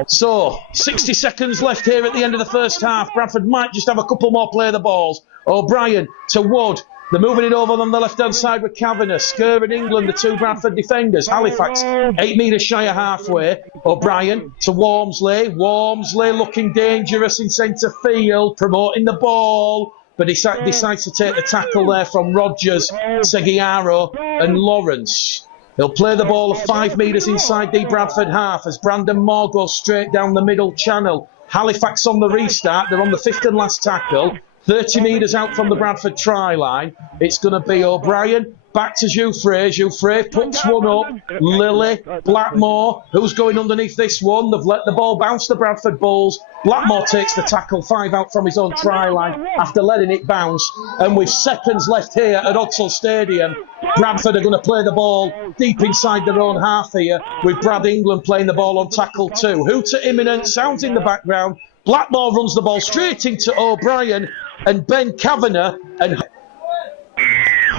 So, 60 seconds left here at the end of the first half. Bradford might just have a couple more play the balls. O'Brien to Wood. They're moving it over on the left-hand side with Kavanagh. Skerr and England, the 2 Bradford defenders. Halifax, 8 metres shy of halfway. O'Brien to Walmsley. Walmsley looking dangerous in centre field, promoting the ball. But he decides to take the tackle there from Rogers, Seguiaro and Lawrence. He'll play the ball 5 metres inside the Bradford half as Brandon Moore goes straight down the middle channel. Halifax on the restart. They're on the 5th and last tackle. 30 metres out from the Bradford try line. It's going to be O'Brien. Back to Jouffre. Jouffre puts one up. Lilly, Blackmore. Who's going underneath this one? They've let the ball bounce the Bradford Bulls. Blackmore takes the tackle 5 out from his own try line after letting it bounce. And with seconds left here at Hudsall Stadium, Bradford are going to play the ball deep inside their own half here with Brad England playing the ball on tackle 2. Hooter imminent, sounds in the background. Blackmore runs the ball straight into O'Brien and Ben Kavanagh. And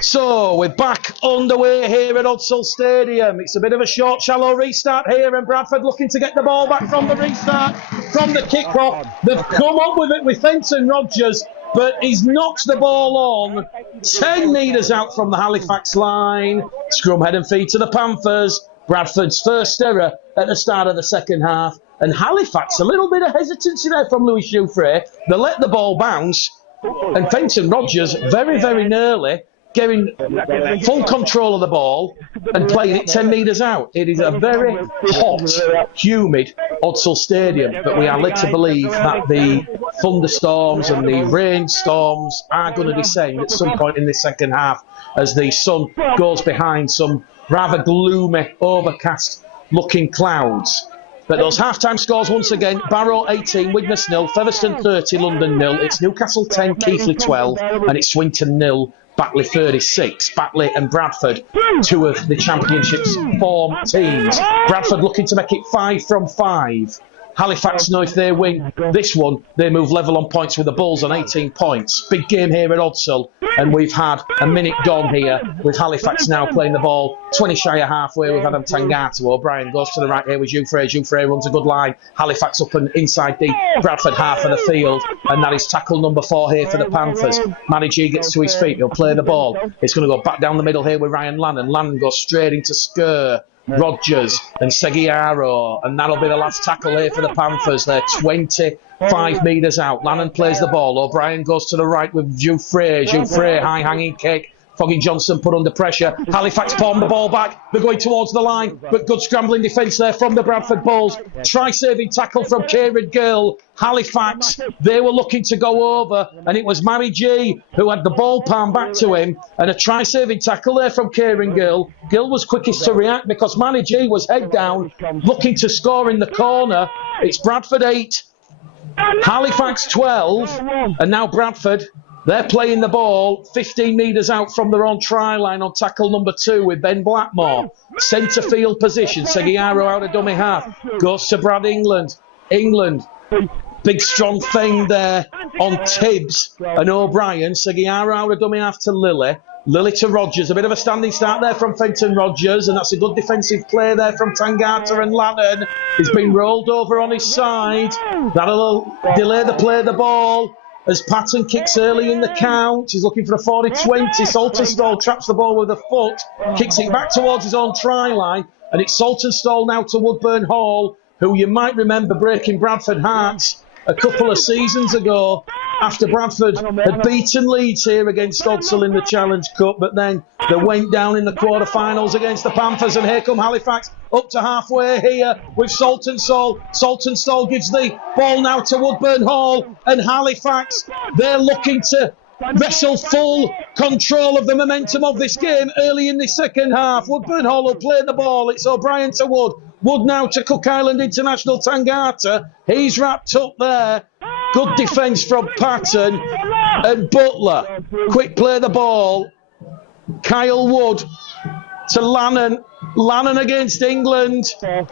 so we're back underway here at Hudsall Stadium. It's a bit of a short, shallow restart here, and Bradford looking to get the ball back from the restart, from the kick-off. They've come up with it with Fenton Rogers, but he's knocked the ball on 10 metres out from the Halifax line. Scrum head and feet to the Panthers. Bradford's first error at the start of the second half. And Halifax, a little bit of hesitancy there from Louis Jouffre. They let the ball bounce. And Fenton Rogers, very, very nearly, getting full control of the ball and playing it 10 metres out. It is a very hot, humid Hudsall Stadium, but we are led to believe that the thunderstorms and the rainstorms are going to descend at some point in the second half as the sun goes behind some rather gloomy, overcast-looking clouds. But those half-time scores once again: Barrow 18, Widnes 0, Featherstone 30, London 0. It's Newcastle 10, Keighley 12, and it's Swinton 0, Batley 36. Batley and Bradford, 2 of the Championship's form teams. Bradford looking to make it 5 from 5. Halifax know if they win this one, they move level on points with the Bulls on 18 points. Big game here at Hudsall, and we've had a minute gone here with Halifax now playing the ball 20 shy of halfway with Adam Tangata. O'Brien goes to the right here with Jouffre. Jouffre runs a good line. Halifax up and inside the Bradford half of the field, and that is tackle number 4 here for the Panthers. Matty G gets to his feet. He'll play the ball. It's going to go back down the middle here with Ryan Lannon. Lannon goes straight into Skerr, Rogers and Seguiaro, and that'll be the last tackle here for the Panthers. They're 25 metres out. Lannon plays the ball. O'Brien goes to the right with Jouffre. Jouffre, high hanging kick. Foggy Johnson put under pressure. Halifax palm the ball back. They're going towards the line, but good scrambling defence there from the Bradford Bulls. Try-saving tackle from Kieran Gill. Halifax, they were looking to go over, and it was Mary G who had the ball palm back to him, and a try-saving tackle there from Kieran Gill. Gill was quickest to react because Mary G was head down, looking to score in the corner. It's Bradford 8, Halifax 12, and now Bradford, they're playing the ball 15 metres out from their own try line on tackle number 2 with Ben Blackmore. Centre field position. Seguiaro out of dummy half. Goes to Brad England. England. Big strong thing there on Tibbs and O'Brien. Seguiaro out of dummy half to Lilly. Lilly to Rogers. A bit of a standing start there from Fenton Rogers, and that's a good defensive play there from Tangata and Lannon. He's been rolled over on his side. That'll delay the play of the ball. As Patton kicks early in the count, he's looking for a 40-20. Saltonstall traps the ball with a foot, kicks it back towards his own try line, and it's Saltonstall now to Woodburn Hall, who you might remember breaking Bradford hearts a couple of seasons ago after Bradford had beaten Leeds here against Odsal in the Challenge Cup, but then they went down in the quarter-finals against the Panthers, and here come Halifax up to halfway here with Saltonstall. Saltonstall gives the ball now to Woodburn Hall, and Halifax, they're looking to wrestle full control of the momentum of this game early in the second half. Woodburn Hall will play the ball. It's O'Brien to Wood. Wood now to Cook Island International Tangata. He's wrapped up there. Good defence from Patton and Butler. Quick play the ball. Kyle Wood to Lannon. Lannon against England,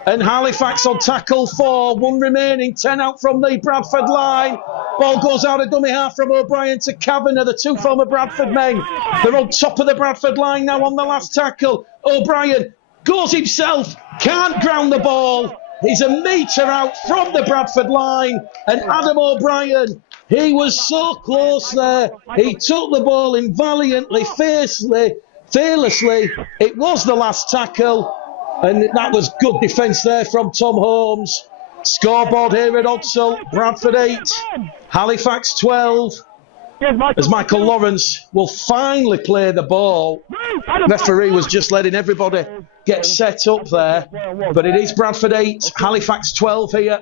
and Halifax on tackle 4. 1 remaining, 10 out from the Bradford line. Ball goes out of dummy half from O'Brien to Kavanagh, the 2 former Bradford men. They're on top of the Bradford line now on the last tackle. O'Brien goes himself, can't ground the ball. He's a metre out from the Bradford line, and Adam O'Brien, he was so close there. He took the ball in valiantly, fearlessly. It was the last tackle, and that was good defence there from Tom Holmes. Scoreboard here at Odsal: Bradford 8, Halifax 12. As Michael Lawrence will finally play the ball. Referee was just letting everybody get set up there, but it is Bradford 8, Halifax 12 here.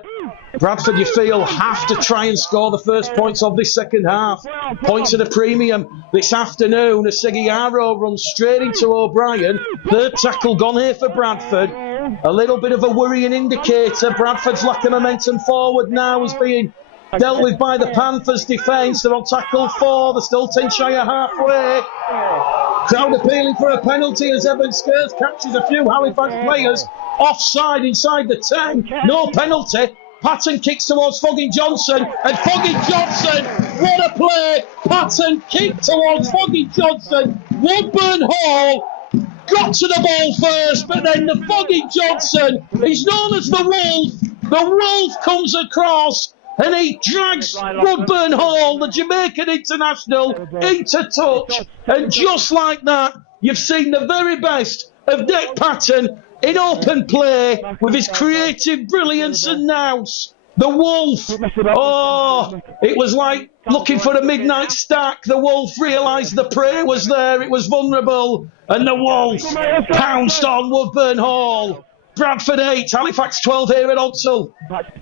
Bradford, you feel, have to try and score the first points of this second half. Points at a premium this afternoon as Seguiaro runs straight into O'Brien. Third tackle gone here for Bradford. A little bit of a worrying indicator. Bradford's lack of momentum forward now is being dealt with by the Panthers' defence. They're on tackle 4. They're still 10 shy of halfway. Crowd appealing for a penalty as Evan Skirth catches a few Halifax players offside inside the 10. No penalty. Patton kicks towards Foggy Johnson, and Foggy Johnson, what a play! Patton kicked towards Foggy Johnson. Woodburn Hall got to the ball first, but then the Foggy Johnson, he's known as the Wolf. The Wolf comes across, and he drags Woodburn Hall, the Jamaican international, into touch. And just like that, you've seen the very best of Dick Patton in open play with his creative brilliance and nous. The Wolf, oh, it was like looking for a midnight stack. The Wolf realised the prey was there, it was vulnerable, and the Wolf pounced on Woodburn Hall. Bradford 8, Halifax 12 here at Odsal.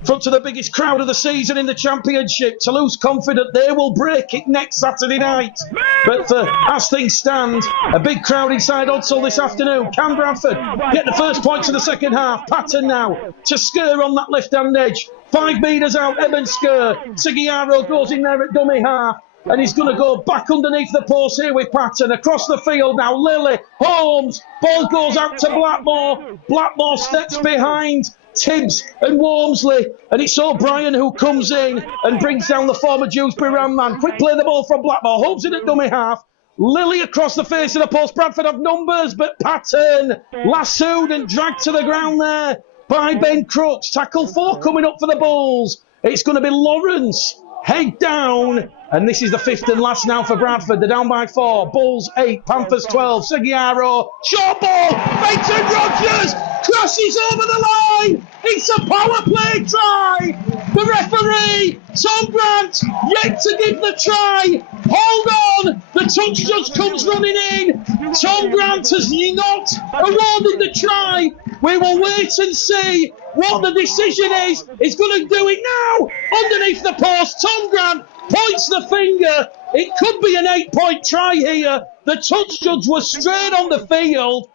Front to the biggest crowd of the season in the Championship. Toulouse confident they will break it next Saturday night. But as things stand, a big crowd inside Odsal this afternoon. Can Bradford get the first points of the second half? Patton now to Skir on that left-hand edge. 5 metres out, Eben Skir. Seguiaro goes in there at dummy half. And he's going to go back underneath the post here with Patton. Across the field now, Lilly, Holmes. Ball goes out to Blackmore. Blackmore steps behind Tibbs and Wormsley. And it's O'Brien who comes in and brings down the former Dewsbury Ram man. Quick play the ball from Blackmore. Holmes in at dummy half. Lilly across the face of the post. Bradford have numbers, but Patton lassoed and dragged to the ground there by Ben Crooks. Tackle 4 coming up for the Bulls. It's going to be Lawrence. Head down, and this is the 5th and last now for Bradford. They're down by 4. Bulls 8, Panthers 12. Seguiaro, short ball. Benton Rogers crosses over the line. It's a power play try. The referee, Tom Grant, yet to give the try. Hold on. The touch judge comes running in. Tom Grant has not awarded the try. We will wait and see what the decision is. He's going to do it now. Underneath the post, Tom Grant points the finger. It could be an 8-point try here. The touch judge was straight on the field.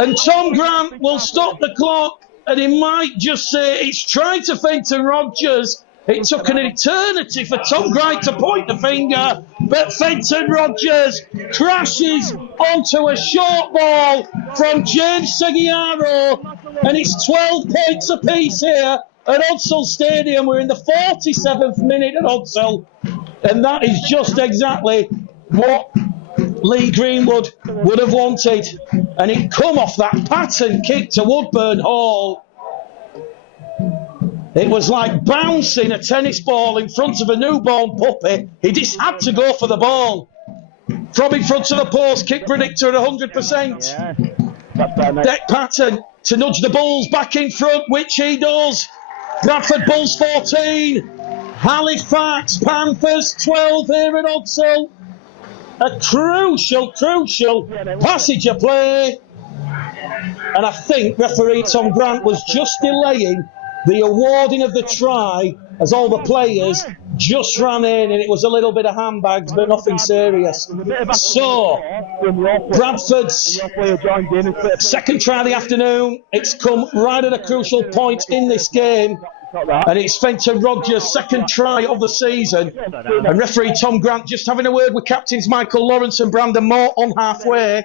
And Tom Grant will stop the clock. And he might just say it's trying to Fenton Rogers. It took an eternity for Tom Grant to point the finger, but Fenton Rogers crashes onto a short ball from James Seguiaro, and it's 12 points apiece here at Odsal Stadium. We're in the 47th minute at Odsal, and that is just exactly what Lee Greenwood would have wanted. And it come off that pattern kick to Woodburn Hall. It was like bouncing a tennis ball in front of a newborn puppy. He just had to go for the ball. From in front of the post, kick predictor at 100%. Dick Patton to nudge the Bulls back in front, which he does. Bradford Bulls 14, Halifax Panthers 12 here at Odsal. A crucial passage of play. And I think referee Tom Grant was just delaying the awarding of the try as all the players just ran in, and it was a little bit of handbags, but nothing serious. So, Bradford's second try of the afternoon. It's come right at a crucial point in this game. And it's Fenton Rogers' second try of the season. And referee Tom Grant just having a word with captains Michael Lawrence and Brandon Moore on halfway.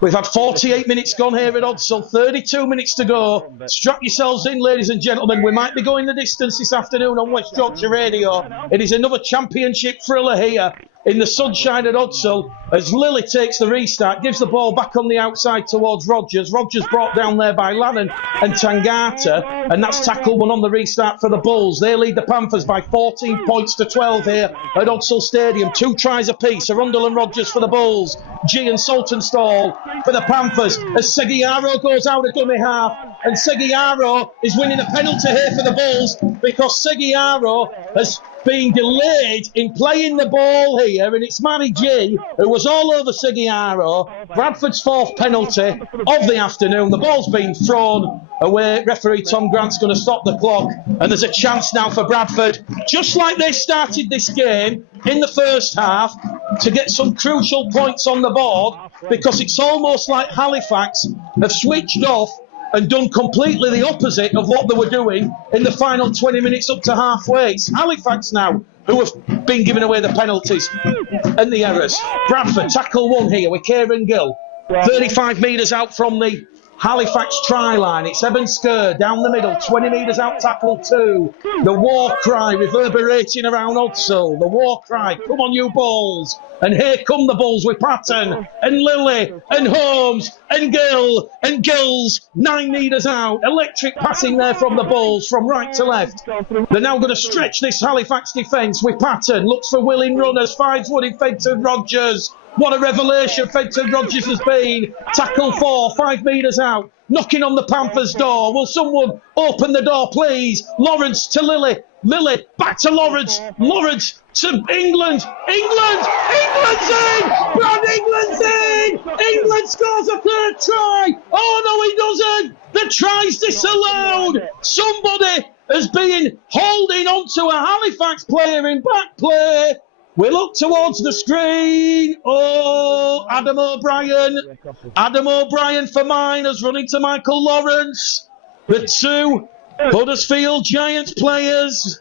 We've had 48 minutes gone here at Odsal, 32 minutes to go. Strap yourselves in, ladies and gentlemen. We might be going the distance this afternoon on West Yorkshire Radio. It is another championship thriller here in the sunshine at Odsal as Lily takes the restart, gives the ball back on the outside towards Rogers. Rogers brought down there by Lannon and Tangata, and that's tackle one on the restart for the Bulls. They lead the Panthers by 14 points to 12 here at Odsal Stadium. 2 tries apiece, Arundel and Rogers for the Bulls. G and Saltonstall for the Panthers as Seguiaro goes out of dummy half, and Seguiaro is winning a penalty here for the Bulls because Seguiaro has been delayed in playing the ball here, and it's Matty G who was all over Seguiaro. Bradford's 4th penalty of the afternoon. The ball's been thrown away. Referee Tom Grant's going to stop the clock, and there's a chance now for Bradford, just like they started this game in the first half, to get some crucial points on the board, because it's almost like Halifax have switched off and done completely the opposite of what they were doing in the final 20 minutes up to halfway. It's Halifax now who have been giving away the penalties and the errors. Bradford tackle 1 here with Kieran Gill, 35 metres out from the Halifax try line. It's Evan Skur down the middle, 20 metres out, tackle 2. The war cry reverberating around Odsal. The war cry, come on you Bulls. And here come the Bulls with Patton and Lilly and Holmes and Gill and Gills 9 metres out. Electric passing there from the Bulls from right to left. They're now going to stretch this Halifax defence with Patton. Looks for willing runners. 5-footed Fenton Rogers. What a revelation Fenton Rogers has been. Tackle 4, 5 metres out. Knocking on the Panthers' door. Will someone open the door, please? Lawrence to Lily. Lily back to Lawrence. Lawrence to England. England's in! Brad England's in! England scores a 3rd try! Oh no, he doesn't! The try's disallowed! Somebody has been holding on to a Halifax player in back play. We look towards the screen. Oh, Adam O'Brien. Adam O'Brien for Miners running to Michael Lawrence. The 2 Huddersfield Giants players.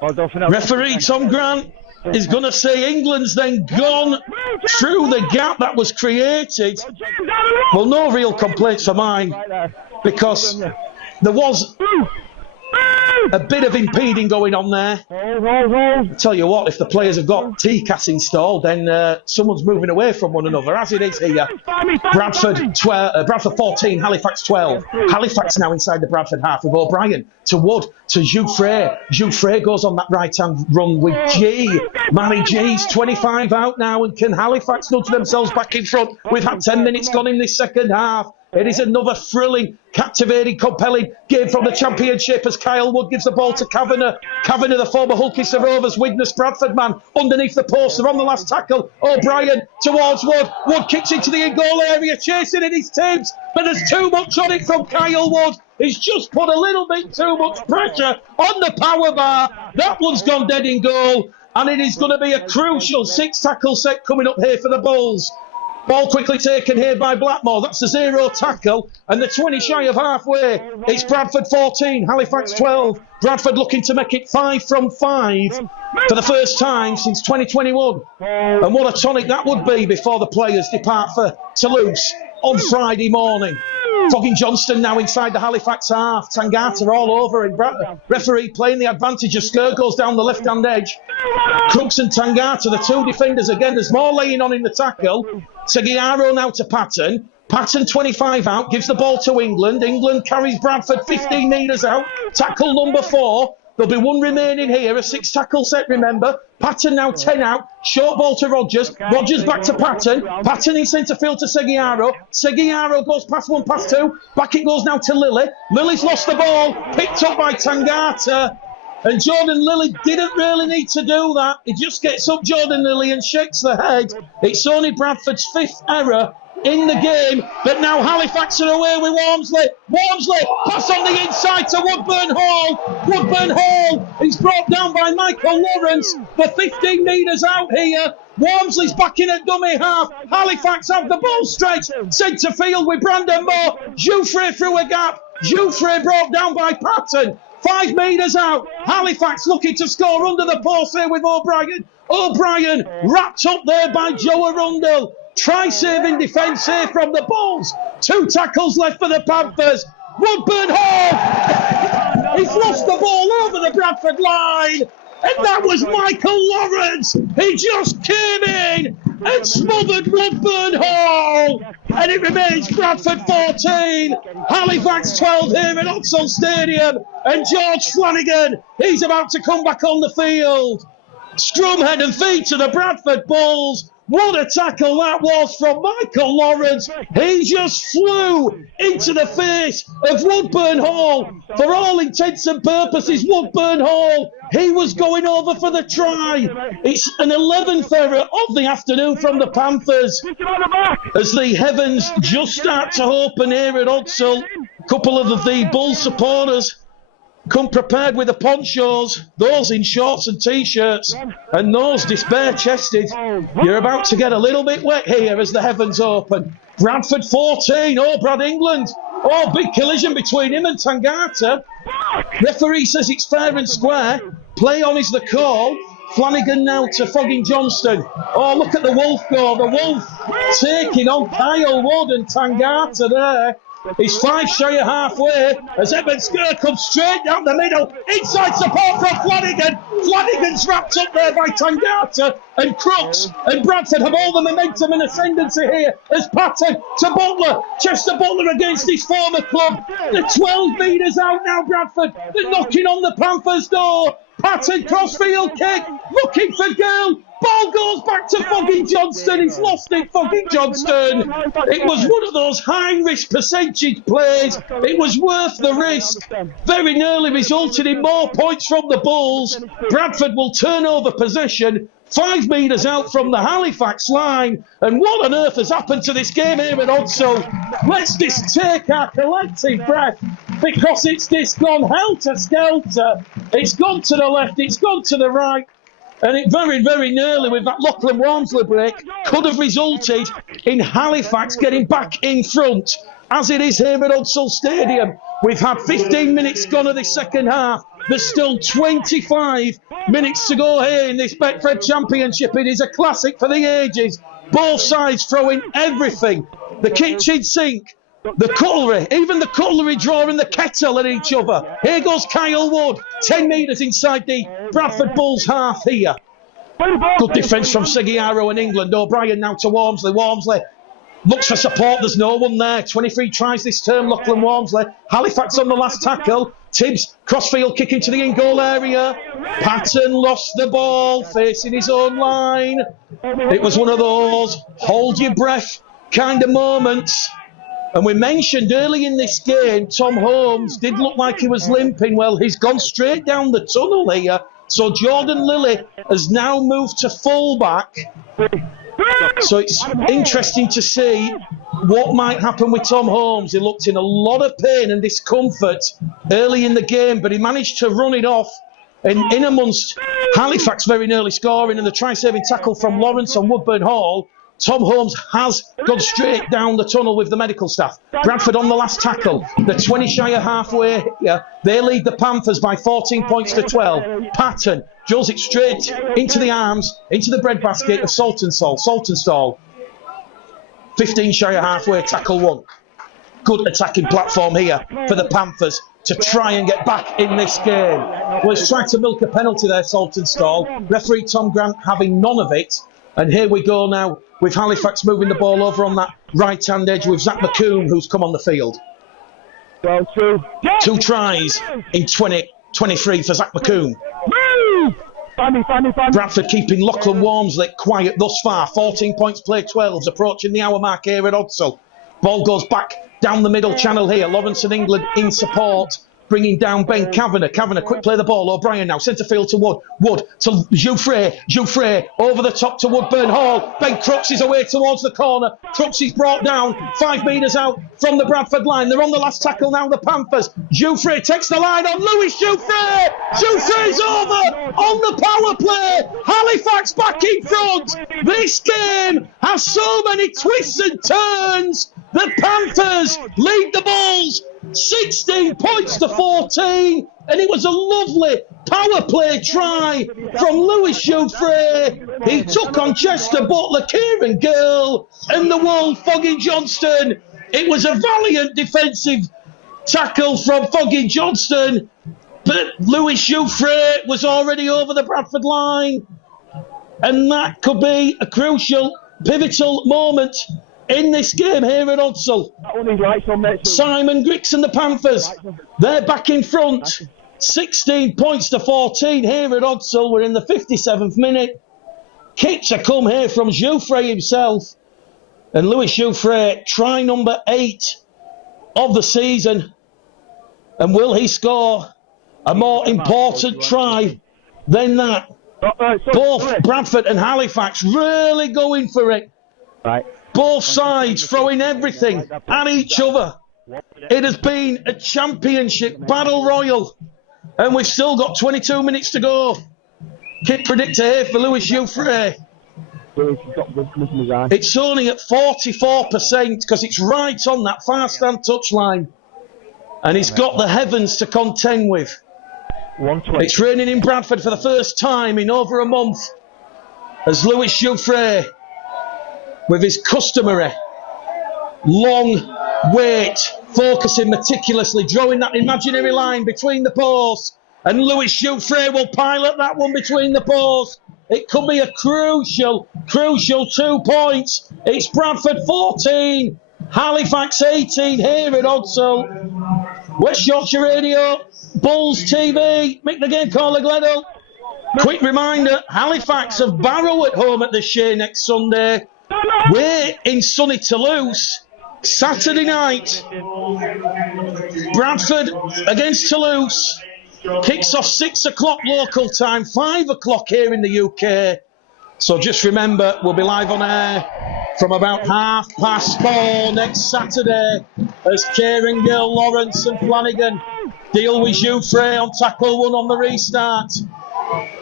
Referee Tom Grant is going to say England's then gone through the gap that was created. Well, no real complaints for mine, because there was a bit of impeding going on there. I tell you what, if the players have got TCAS installed, then someone's moving away from one another, as it is here. Bradford 14, Halifax 12. Halifax now inside the Bradford half with O'Brien to Wood to Jouffre. Jouffre goes on that right-hand run with G. Manny G's 25 out now, and can Halifax nudge themselves back in front? We've had 10 minutes gone in this second half. It is another thrilling, captivating, compelling game from the Championship as Kyle Wood gives the ball to Kavanagh. Kavanagh, the former Hulkisser Rovers Widnes Bradford man, underneath the post. They're on the last tackle. O'Brien towards Wood. Wood kicks into the in-goal area, chasing it, his Tibbs. But there's too much on it from Kyle Wood. He's just put a little bit too much pressure on the power bar. That one's gone dead in goal. And it is going to be a crucial 6-tackle set coming up here for the Bulls. Ball quickly taken here by Blackmore. That's a 0 tackle, and the 20 shy of halfway. It's Bradford 14, Halifax 12. Bradford looking to make it 5 from 5 for the first time since 2021. And what a tonic that would be before the players depart for Toulouse on Friday morning. Fogging Johnston now inside the Halifax half. Tangata all over him. Referee playing the advantage as Skur goes down the left-hand edge. Crooks and Tangata, the 2 defenders again. There's more laying on in the tackle. Seguiaro now to Patton. Patton 25 out, gives the ball to England. England carries Bradford 15 metres out. Tackle number 4. There'll be 1 remaining here, a 6-tackle set, remember. Patton now 10 out. Short ball to Rogers. Rogers back to Patton. Patton in centre field to Seguiaro. Seguiaro goes past 1, past 2. Back it goes now to Lily. Lily's lost the ball. Picked up by Tangata. And Jordan Lilly didn't really need to do that. He just gets up Jordan Lilly and shakes the head. It's only Bradford's 5th error in the game, but now Halifax are away with Walmsley. Walmsley, pass on the inside to Woodburn Hall. Woodburn Hall is brought down by Michael Lawrence. They're 15 metres out here. Walmsley's back in at dummy half. Halifax have the ball stretch. Centre field with Brandon Moore. Jouffre through a gap. Jouffre brought down by Patton. 5 metres out. Halifax looking to score under the post here with O'Brien. O'Brien wrapped up there by Joe Arundel. Try saving defence here from the Bulls. 2 tackles left for the Panthers. Woodburn Hall. He's lost the ball over the Bradford line. And that was Michael Lawrence. He just came in and smothered Woodburn Hall. And it remains Bradford 14, Halifax 12 here at Odsal Stadium. And George Flanagan, he's about to come back on the field. Scrum, head and feet to the Bradford Bulls. What a tackle that was from Michael Lawrence. He just flew into the face of Woodburn Hall. For all intents and purposes, Woodburn Hall, he was going over for the try. It's an 11th error of the afternoon from the Panthers. As the heavens just start to open here at Odsal, a couple of the Bull supporters come prepared with the ponchos, those in shorts and t-shirts, and those bare-chested. You're about to get a little bit wet here as the heavens open. Bradford 14, Brad England. Big collision between him and Tangata. Referee says it's fair and square. Play on is the call. Flanagan now to Fogging Johnston. Look at the Wolf go. The Wolf taking on Kyle Wood and Tangata there. He's 5 shy of halfway as Edmund Skur comes straight down the middle. Inside support from Flanagan. Flanagan's wrapped up there by Tangata and Crooks. And Bradford have all the momentum and ascendancy here as Patton to Butler. Chester Butler against his former club. They're 12 metres out now, Bradford. They're knocking on the Panthers' door. Patton crossfield kick. Looking for Gill. Ball goes back to Fogging Johnston. He's lost it, Fogging Johnston. It was one of those high-risk percentage plays. It was worth the risk. Very nearly resulted in more points from the Bulls. Bradford will turn over possession 5 metres out from the Halifax line. And what on earth has happened to this game here at Odsal? Let's just take our collective breath, because it's just gone helter-skelter. It's gone to the left, it's gone to the right. And it very, very nearly, with that Lachlan Walmsley break, could have resulted in Halifax getting back in front. As it is here at Odsal Stadium, we've had 15 minutes gone of this second half. There's still 25 minutes to go here in this Betfred Championship. It is a classic for the ages. Both sides throwing everything. The kitchen sink, the cutlery, even the cutlery drawer and the kettle at each other. Here goes Kyle Wood, 10 metres inside the Bradford Bulls half here. Good defence from Seguiaro and England. O'Brien now to Walmsley. Walmsley looks for support, there's no one there. 23 tries this term, Lachlan Walmsley. Halifax on the last tackle. Tibbs, crossfield kick into the in-goal area. Patton lost the ball, facing his own line. It was one of those hold your breath kind of moments. And we mentioned early in this game, Tom Holmes did look like he was limping. Well, he's gone straight down the tunnel here. So Jordan Lilly has now moved to fullback. So it's interesting to see what might happen with Tom Holmes. He looked in a lot of pain and discomfort early in the game, but he managed to run it off. And in amongst Halifax very nearly scoring and the try-saving tackle from Lawrence on Woodburn Hall, Tom Holmes has gone straight down the tunnel with the medical staff. Bradford on the last tackle. The 20 shy of halfway here. They lead the Panthers by 14 points to 12. Patton drills it straight into the arms, into the breadbasket of Saltonstall. 15 shy of halfway, tackle one. Good attacking platform here for the Panthers to try and get back in this game. Well, he's trying to milk a penalty there, Saltonstall. Referee Tom Grant having none of it. And here we go now with Halifax moving the ball over on that right-hand edge with Zach McComb, who's come on the field. 2 tries in 23 for Zach McComb. Bradford keeping Lachlan Walmsley quiet thus far. 14 points played, 12s approaching the hour mark here at Odsal. Ball goes back down the middle channel here. Lawrence and England in support. bringing down Ben Kavanagh. Kavanagh, quick play the ball. O'Brien now, centre field to Wood. Wood to Jouffre. Jouffre over the top to Woodburn Hall. Ben Crooks is away towards the corner. Crooks is brought down 5 metres out from the Bradford line. They're on the last tackle now, the Panthers. Jouffre takes the line on Lewis Jouffre. Jouffre's over on the power play. Halifax back in front. This game has so many twists and turns. The Panthers lead the Bulls 16 points to 14, and it was a lovely power play try from Lewis Jouffre. He took on Chester Butler, Kieran Gill, and the Wolf, Foggy Johnston. It was a valiant defensive tackle from Foggy Johnston, but Lewis Jouffre was already over the Bradford line, and that could be a crucial, pivotal moment in this game here at Odsal. Simon Griggs and the Panthers, they're back in front. 16 points to 14 here at Odsal. We're in the 57th minute. Kicks are come here from Jouffre himself. And Lewis Jouffre, try number 8 of the season. And will he score a more important try than that? Both Bradford and Halifax really going for it. Right. Both sides throwing everything at each other. It has been a championship battle royal, and we've still got 22 minutes to go. Kit predictor here for Lewis Jouffre. It's only at 44% because it's right on that far stand touchline, and he's got the heavens to contend with. It's raining in Bradford for the first time in over a month as Lewis Jouffre, with his customary long wait, focusing meticulously, drawing that imaginary line between the posts, and Lewis Jouffre will pilot that one between the posts. It could be a crucial 2 points. It's Bradford 14, Halifax 18 here at Odsal. West Yorkshire Radio, Bulls TV, Mick the Game Caller Gleddle. Quick reminder, Halifax have Barrow at home at the Shea next Sunday. We're in sunny Toulouse Saturday night. Bradford against Toulouse. Kicks off 6 o'clock local time, 5 o'clock here in the UK. So just remember, we'll be live on air from about 4:30 next Saturday as Kieran Gill, Lawrence and Flanagan deal with Jouffre on tackle 1 on the restart.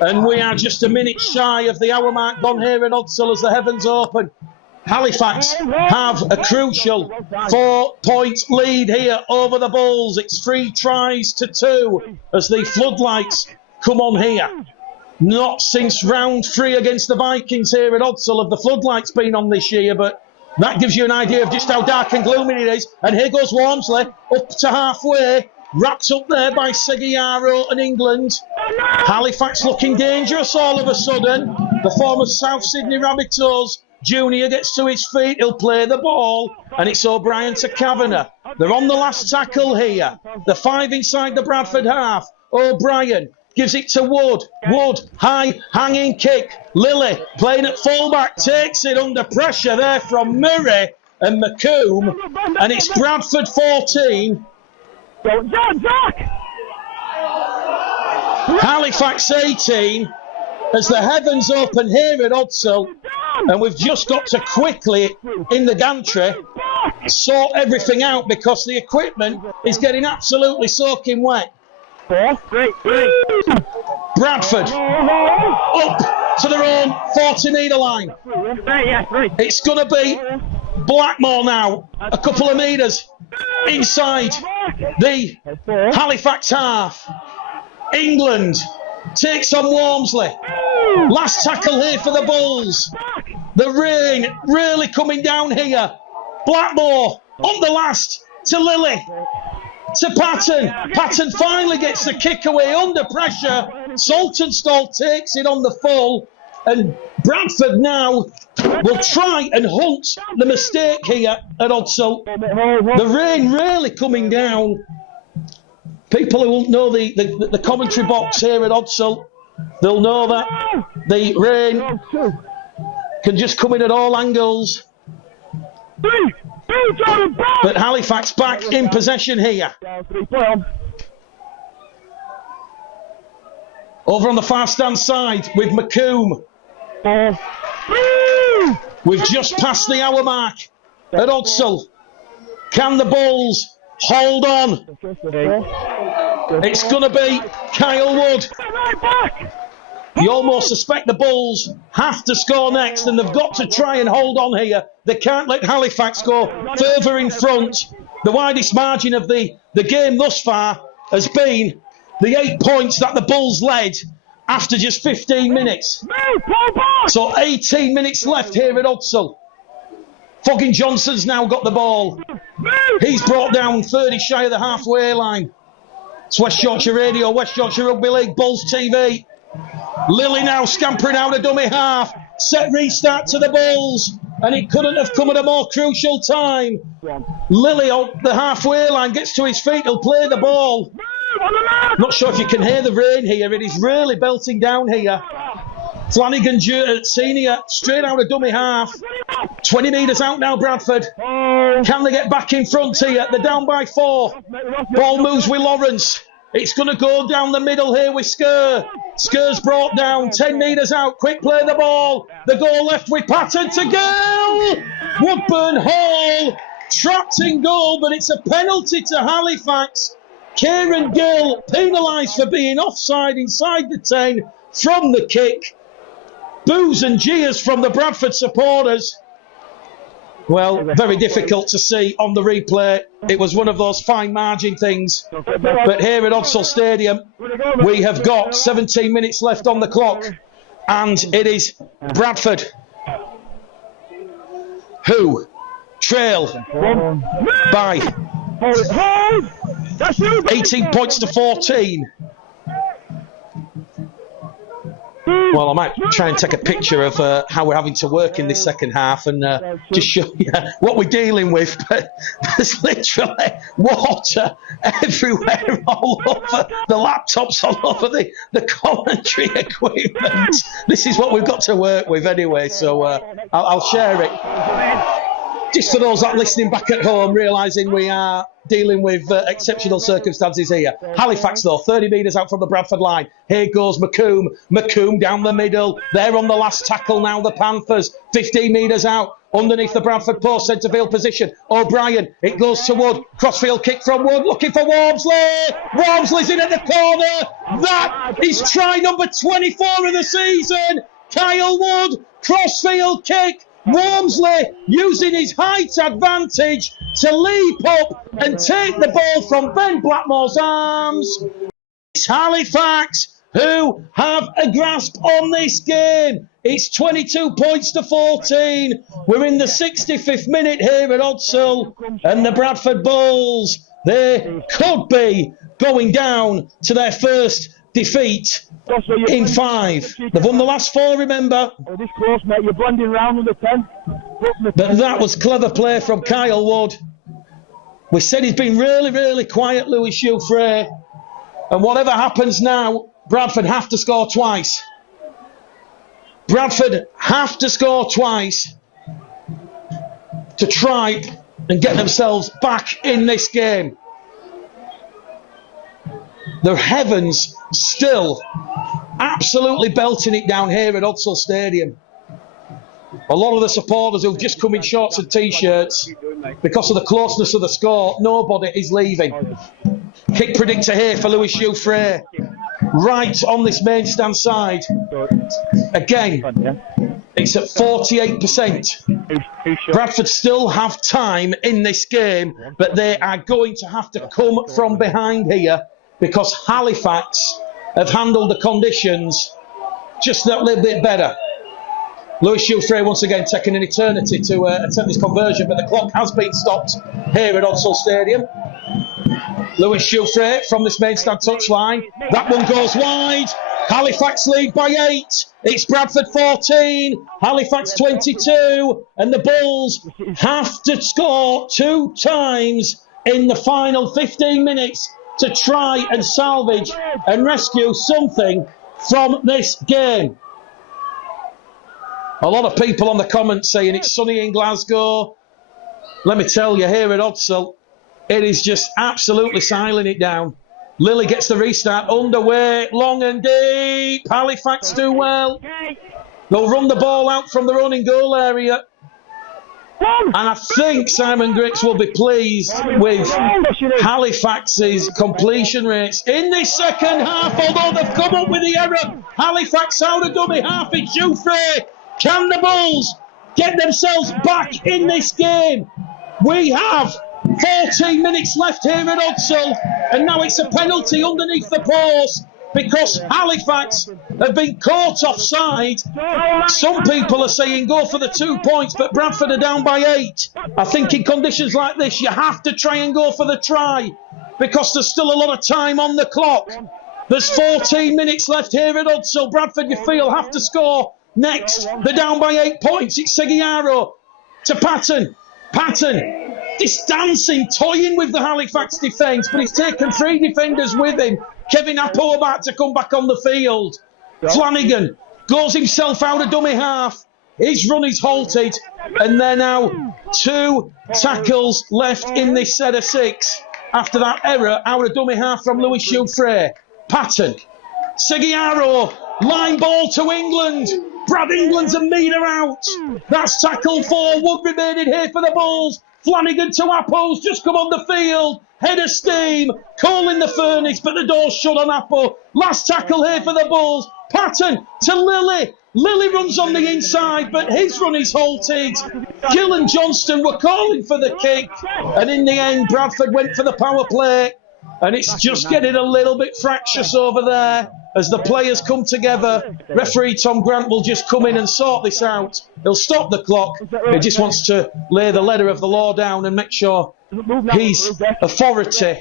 And we are just a minute shy of the hour mark gone here at Odsal as the heavens open. Halifax have a crucial 4-point lead here over the Bulls. It's 3 tries to 2 as the floodlights come on here. Not since round 3 against the Vikings here at Odsal have the floodlights been on this year, but that gives you an idea of just how dark and gloomy it is. And here goes Walmsley up to halfway. Wrapped up there by Seguiaro and England. Halifax looking dangerous all of a sudden. The former South Sydney Rabbitohs Junior gets to his feet. He'll play the ball. And it's O'Brien to Kavanagh. They're on the last tackle here. The 5 inside the Bradford half. O'Brien gives it to Wood. Wood, high, hanging kick. Lilly playing at fullback. Takes it under pressure there from Murray and McComb. And it's Bradford 14. Halifax 18 as the heavens open here at Odsal, and we've just got to quickly in the gantry sort everything out because the equipment is getting absolutely soaking wet. Bradford up to their own 40-metre line. It's going to be Blackmore now, a couple of metres inside the Halifax half. England takes on Walmsley. Last tackle here for the Bulls. The rain really coming down here. Blackmore on the last to Lilly. To Patton. Patton finally gets the kick away under pressure. Saltonstall takes it on the full. And Bradford now will try and hunt the mistake here at Odsal. The rain really coming down. People who won't know the commentary box here at Odsal, they'll know that the rain can just come in at all angles. But Halifax back in possession here. Over on the far stand side with McComb. We've just passed the hour mark at Odsal. Can the Bulls hold on? It's going to be Kyle Wood. You almost suspect the Bulls have to score next, and they've got to try and hold on here. They can't let Halifax go further in front. The widest margin of the game thus far has been the 8 points that the Bulls led after just 15 minutes. So 18 minutes left here at Odsal. Foggin Johnson's now got the ball. He's brought down 30 shy of the halfway line. It's West Yorkshire Radio, West Yorkshire Rugby League, Bulls TV. Lilly now scampering out a dummy half. Set restart to the Bulls. And it couldn't have come at a more crucial time. Lilly on the halfway line gets to his feet. He'll play the ball. Not sure if you can hear the rain here. It is really belting down here. Flanagan Senior straight out a dummy half. 20 metres out now, Bradford. Can they get back in front here? They're down by 4. Ball moves with Lawrence. It's going to go down the middle here with Skur. Skur's brought down 10 metres out. Quick play the ball. The goal left with Patton to Gill. Woodburn Hall trapped in goal, but it's a penalty to Halifax. Kieran Gill penalised for being offside inside the 10 from the kick. Boos and jeers from the Bradford supporters. Well, very difficult to see on the replay. It was one of those fine margin things. But here at Odsal Stadium, we have got 17 minutes left on the clock. And it is Bradford who trail by 18 points to 14. Well, I might try and take a picture of how we're having to work in this second half and just show you what we're dealing with. But there's literally water everywhere, all over the laptops, all over the commentary equipment. This is what we've got to work with anyway, so I'll share it. Just for those that are listening back at home, realising we are dealing with exceptional circumstances here. Halifax, though, 30 metres out from the Bradford line. Here goes McComb. McComb down the middle. They're on the last tackle now, the Panthers. 15 metres out. Underneath the Bradford post, centre field position. O'Brien, it goes to Wood. Crossfield kick from Wood, looking for Wormsley. Wormsley's in at the corner. That is try number 24 of the season. Kyle Wood, crossfield kick. Wormsley using his height advantage to leap up and take the ball from Ben Blackmore's arms. It's Halifax who have a grasp on this game. It's 22 points to 14. We're in the 65th minute here at Odsal, and the Bradford Bulls, they could be going down to their first defeat in 5. They've won the last 4, remember. This close, mate. You're blending round with the 10. But that was clever play from Kyle Wood. We said he's been really, really quiet, Louis Chiuffre. And whatever happens now, Bradford have to score twice. Bradford have to score twice to try and get themselves back in this game. The heavens still absolutely belting it down here at Odsal Stadium. A lot of the supporters who've just come in shorts and t-shirts, because of the closeness of the score, nobody is leaving. Kick predictor here for Louis Chiuffre. Right on this main stand side. Again, it's at 48%. Bradford still have time in this game, but they are going to have to come from behind here, because Halifax have handled the conditions just that little bit better. Louis Chiuffre once again taking an eternity to attempt this conversion, but the clock has been stopped here at Odsal Stadium. Louis Chiuffre from this main stand touchline. That one goes wide. Halifax lead by 8. It's Bradford 14, Halifax 22, and the Bulls have to score 2 times in the final 15 minutes to try and salvage and rescue something from this game. A lot of people on the comments saying it's sunny in Glasgow. Let me tell you, here at Odsal, it is just absolutely siling it down. Lily gets the restart underway, long and deep. Halifax do well. They'll run the ball out from their own in goal area. And I think Simon Griggs will be pleased with Halifax's completion rates in this second half, although they've come up with the error. Halifax out of dummy half. It's Jouffre. Can the Bulls get themselves back in this game? We have 14 minutes left here at Odsal, and now it's a penalty underneath the post because Halifax have been caught offside. Some people are saying go for the 2 points, but Bradford are down by 8. I think in conditions like this, you have to try and go for the try because there's still a lot of time on the clock. There's 14 minutes left here at Odsal. Bradford, you feel, have to score next. They're down by 8 points. It's Seguiaro to Patton. Patton, this dancing, toying with the Halifax defence, but he's taken 3 defenders with him. Kevin Appo about to come back on the field. Flanagan goes himself out of dummy half. His run is halted, and there are now 2 tackles left in this set of 6 after that error out of dummy half from Louis Jouffre. Patton, Seguiaro, line ball to England. Brad England's a metre out. That's tackle 4. Wood remaining here for the Bulls. Flanagan to Appo's just come on the field. Head of steam. Coal in the furnace, but the door's shut on Appo. Last tackle here for the Bulls. Patton to Lilly. Lilly runs on the inside, but his run is halted. Gill and Johnston were calling for the kick, and in the end, Bradford went for the power play. And it's just getting a little bit fractious over there as the players come together. Referee Tom Grant will just come in and sort this out. He'll stop the clock. He just wants to lay the letter of the law down and make sure his authority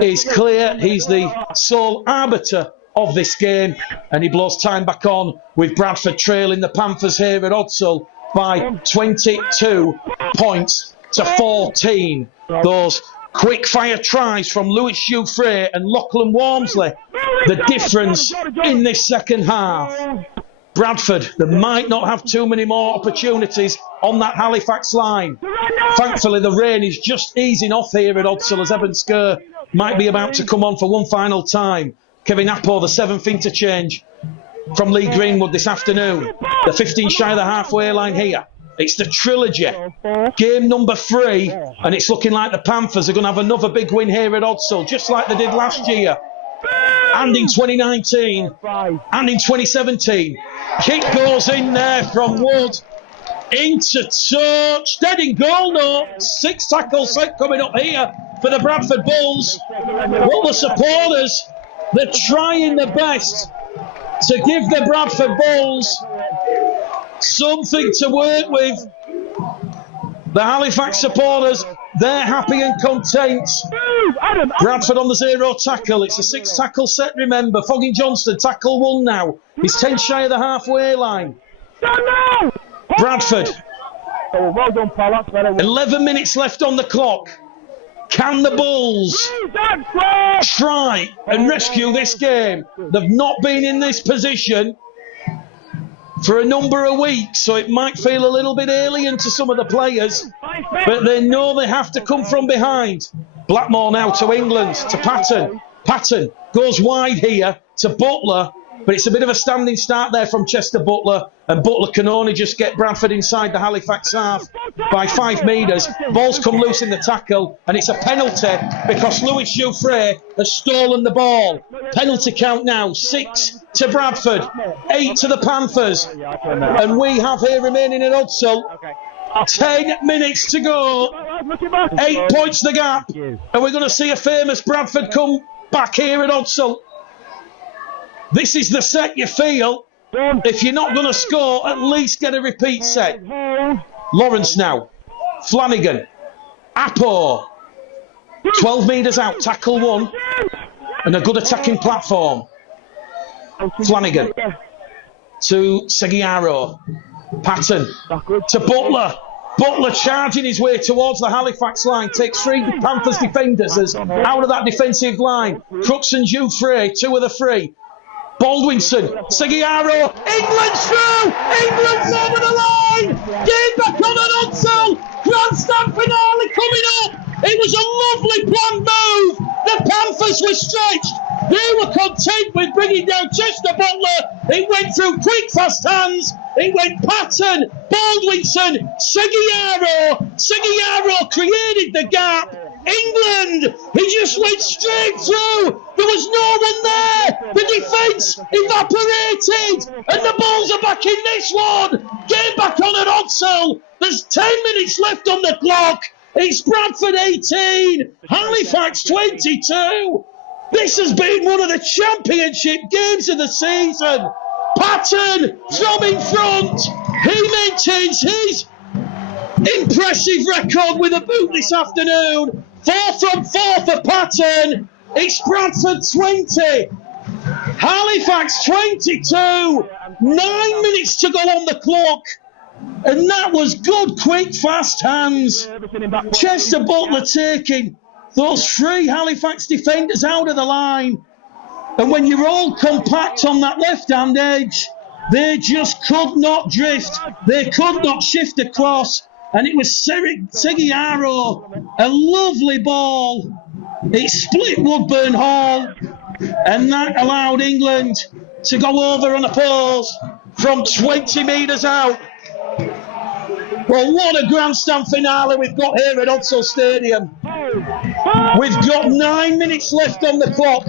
is clear. He's the sole arbiter of this game, and he blows time back on with Bradford trailing the Panthers here at Odsal by 22 points to 14. Those quick fire tries from Louis Jouffre and Lachlan Walmsley, the difference in this second half. Bradford, they might not have too many more opportunities on that Halifax line. Thankfully, the rain is just easing off here at Odsal as Evan Skur might be about to come on for one final time. Kevin Appo, the 7th interchange from Lee Greenwood this afternoon. The 15 shy of the halfway line here. It's the trilogy. Game number 3, and it's looking like the Panthers are going to have another big win here at Odsal, just like they did last year. And in 2019, and in 2017. Kick goes in there from Wood. Into touch. Dead in goal now. 6 tackles set coming up here for the Bradford Bulls. Well, the supporters, they're trying their best to give the Bradford Bulls something to work with. The Halifax supporters, they're happy and content. Bradford on the 0 tackle. It's a 6 tackle set, remember. Fogging Johnston, tackle 1 now. He's 10 shy of the halfway line. Bradford. 11 minutes left on the clock. Can the Bulls try and rescue this game? They've not been in this position for a number of weeks, so it might feel a little bit alien to some of the players, but they know they have to come from behind. Blackmore now to England, to Patton. Patton goes wide here to Butler, but it's a bit of a standing start there from Chester Butler, and Butler can only just get Bradford inside the Halifax half by 5 metres. Ball's come loose in the tackle, and it's a penalty because Louis Jouffre has stolen the ball. Penalty count now, 6 to Bradford, 8 to the Panthers, and we have here remaining at Odsal 10 minutes to go, 8 points the gap, and we're going to see a famous Bradford come back here at Odsal. This is the set you feel. If you're not going to score, at least get a repeat set. Lawrence now. Flanagan. Appo. 12 metres out. Tackle 1. And a good attacking platform. Flanagan. To Seguiaro. Patton. To Butler. Butler charging his way towards the Halifax line. Takes 3 Panthers defenders as out of that defensive line. Crooks and Jouffre. 2 of the 3. Baldwinson, Seguiaro, England's through! England's over the line! Game back on an Odsal! Grandstand finale coming up! It was a lovely planned move The Panthers were stretched. They were content with bringing down Chester Butler. It went through quick, fast hands. It went Patton, Baldwinson, Seguiaro. Seguiaro created the gap. England, he just went straight through. There was no one there. The defence evaporated. And the Bulls are back in this one. Game back on at Odsal. There's 10 minutes left on the clock. It's Bradford 18, Halifax 22. This has been one of the championship games of the season. Patton from in front. He maintains his impressive record with a boot this afternoon. 4 from 4 for Patton. It's Bradford 20, Halifax 22. 9 minutes to go on the clock. And that was good, quick, fast hands. Chester Butler taking those 3 Halifax defenders out of the line. And when you're all compact on that left-hand edge, they just could not drift. They could not shift across. And it was Seguiaro, a lovely ball. It split Woodburn Hall. And that allowed England to go over on a pause from 20 metres out. Well, what a grandstand finale we've got here at Odsal Stadium. We've got 9 minutes left on the clock,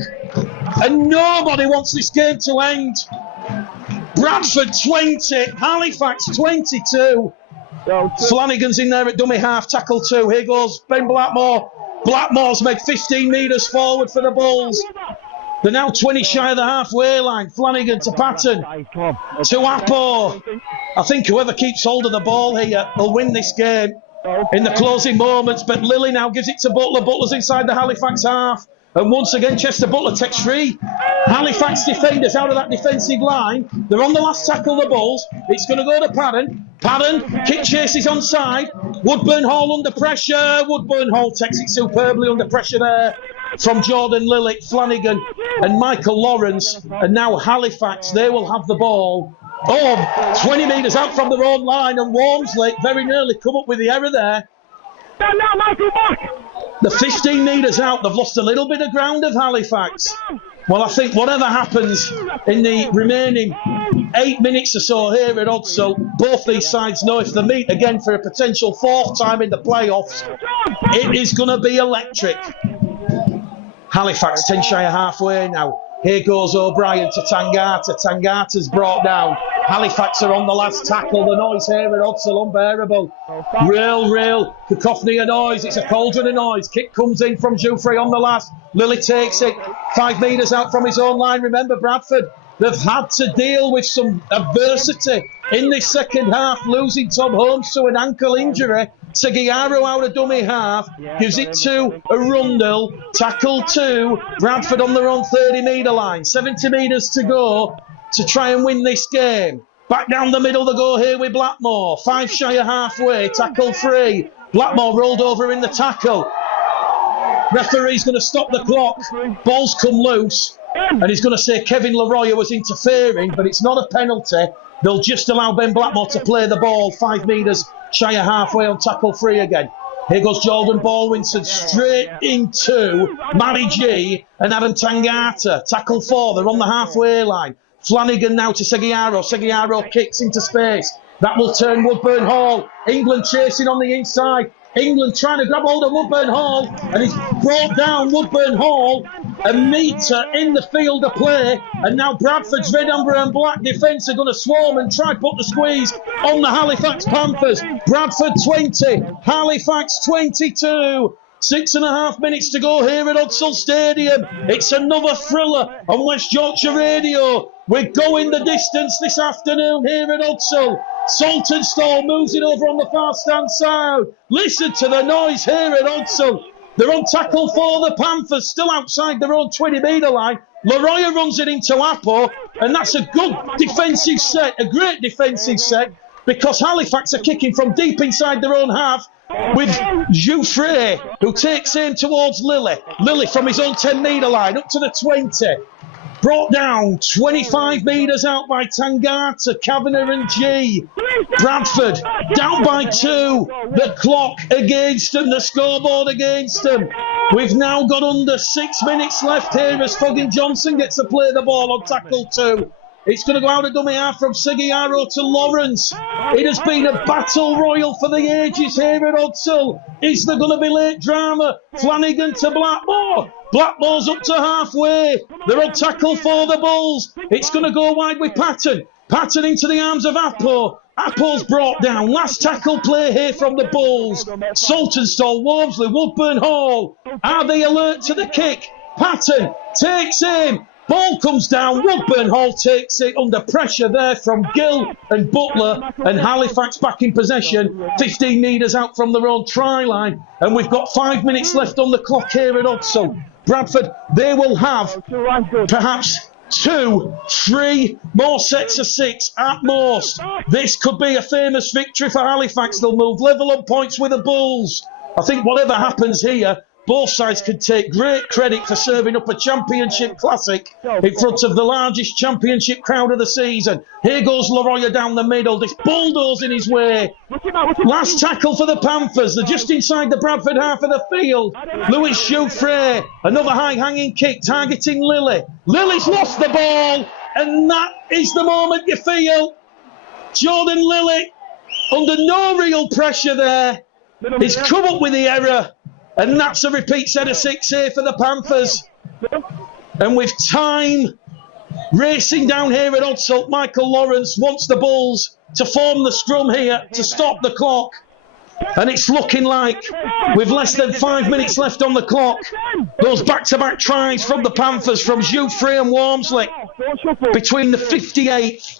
and nobody wants this game to end. Bradford 20, Halifax 22. Flanagan's in there at dummy half, tackle 2. Here goes Ben Blackmore. Blackmore's made 15 metres forward for the Bulls. They're now 20 shy of the halfway line. Flanagan to Patton. To Apo. I think whoever keeps hold of the ball here will win this game in the closing moments. But Lilly now gives it to Butler. Butler's inside the Halifax half. And once again, Chester Butler takes 3 Halifax defenders out of that defensive line. They're on the last tackle, the Bulls. It's going to go to Patton. Patton, kick chases onside. Woodburn Hall under pressure. Woodburn Hall takes it superbly under pressure there from Jordan Lillick, Flanagan and Michael Lawrence. And now Halifax, they will have the ball. 20 metres out from their own line, and Walmsley very nearly come up with the error there. The 15 metres out, they've lost a little bit of ground of Halifax. Well, I think whatever happens in the remaining 8 minutes or so here at Odsal, both these sides know if they meet again for a potential 4th time in the playoffs, it is going to be electric. Halifax 10 shy of halfway now. Here goes O'Brien to Tangata. Tangata's brought down. Halifax are on the last tackle. The noise here at Odsal unbearable. Real cacophony of noise. It's a cauldron of noise. Kick comes in from Jouffre on the last. Lilly takes it 5 metres out from his own line. Remember, Bradford, they've had to deal with some adversity in this second half, losing Tom Holmes to an ankle injury. Seguiaro out of dummy half, gives it to Arundel, tackle 2, Bradford on their own 30 metre line, 70 metres to go to try and win this game. Back down the middle they go here with Blackmore, 5 shy of halfway, tackle 3, Blackmore rolled over in the tackle. Referee's going to stop the clock, ball's come loose, and he's going to say Kevin Leroy was interfering, but it's not a penalty. They'll just allow Ben Blackmore to play the ball 5 metres shy of halfway on tackle 3 again. Here goes Jordan Baldwinson straight into Matty G and Adam Tangata. Tackle 4, they're on the halfway line. Flanagan now to Seguiaro. Seguiaro kicks into space. That will turn Woodburn Hall. England chasing on the inside. England trying to grab hold of Woodburn Hall, and he's brought down Woodburn Hall a metre in the field of play, and now Bradford's red, amber and black defence are going to swarm and try put the squeeze on the Halifax Panthers. Bradford 20, Halifax 22. 6.5 minutes to go here at Odsal Stadium. It's another thriller on West Yorkshire Radio. We're going the distance this afternoon here at Odsal. Saltonstall moves it over on the far stand side. Listen to the noise here at Odsal. They're on tackle for the Panthers, still outside their own 20 metre line. Leroy runs it into Apo, and that's a good defensive set, a great defensive set, because Halifax are kicking from deep inside their own half with Jouffre, who takes aim towards Lilly. Lilly from his own 10 metre line up to the 20. Brought down 25 metres out by Tangata, Kavanagh and G. Bradford down by 2. The clock against them, the scoreboard against them. We've now got under 6 minutes left here as Foggin Johnson gets to play the ball on tackle 2. It's going to go out of dummy half from Seguiaro to Lawrence. It has been a battle royal for the ages here at Odsal. Is there going to be late drama? Flanagan to Blackmore. Blackmore's up to halfway. They're on tackle for the Bulls. It's going to go wide with Patton. Patton into the arms of Appo. Appo's brought down. Last tackle play here from the Bulls. Saltonstall, Wormsley, Woodburn Hall. Are they alert to the kick? Patton takes aim. Ball comes down. Woodburn Hall takes it under pressure there from Gill and Butler. And Halifax back in possession. 15 metres out from their own try line. And we've got 5 minutes left on the clock here at Odsal. Bradford, they will have perhaps 2, 3 more sets of 6 at most. This could be a famous victory for Halifax. They'll move level on points with the Bulls. I think whatever happens here, both sides can take great credit for serving up a championship classic in front of the largest championship crowd of the season. Here goes Laroya down the middle, this bulldozing his way. Last tackle for the Panthers. They're just inside the Bradford half of the field. Lewis Jouffre, another high-hanging kick targeting Lilly. Lilly's lost the ball, and that is the moment you feel. Jordan Lilly, under no real pressure there, he's come up with the error. And that's a repeat set of 6 here for the Panthers. And with time racing down here at Odsal, Michael Lawrence wants the Bulls to form the scrum here to stop the clock. And it's looking like, with less than 5 minutes left on the clock, those back-to-back tries from the Panthers, from Jouffre and Wormsley, between the 58th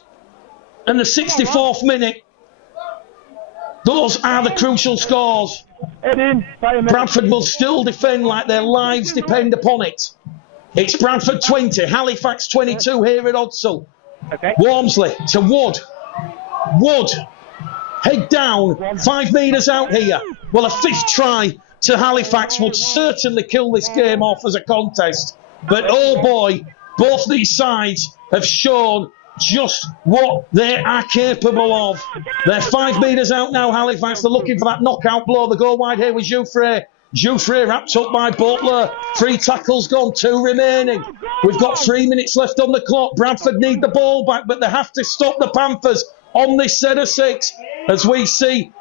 and the 64th minute, those are the crucial scores. Bradford will still defend like their lives depend upon it. It's Bradford 20, Halifax 22 here at Odsal. Wormsley to Wood. Wood, head down, 5 metres out here. Well, a 5th try to Halifax would certainly kill this game off as a contest. But oh boy, both these sides have shown just what they are capable of. They're 5 metres out now, Halifax. They're looking for that knockout blow. They go wide here with Jouffre. Jouffre wrapped up by Butler. 3 tackles gone, 2 remaining. We've got 3 minutes left on the clock. Bradford need the ball back, but they have to stop the Panthers on this set of 6. As we see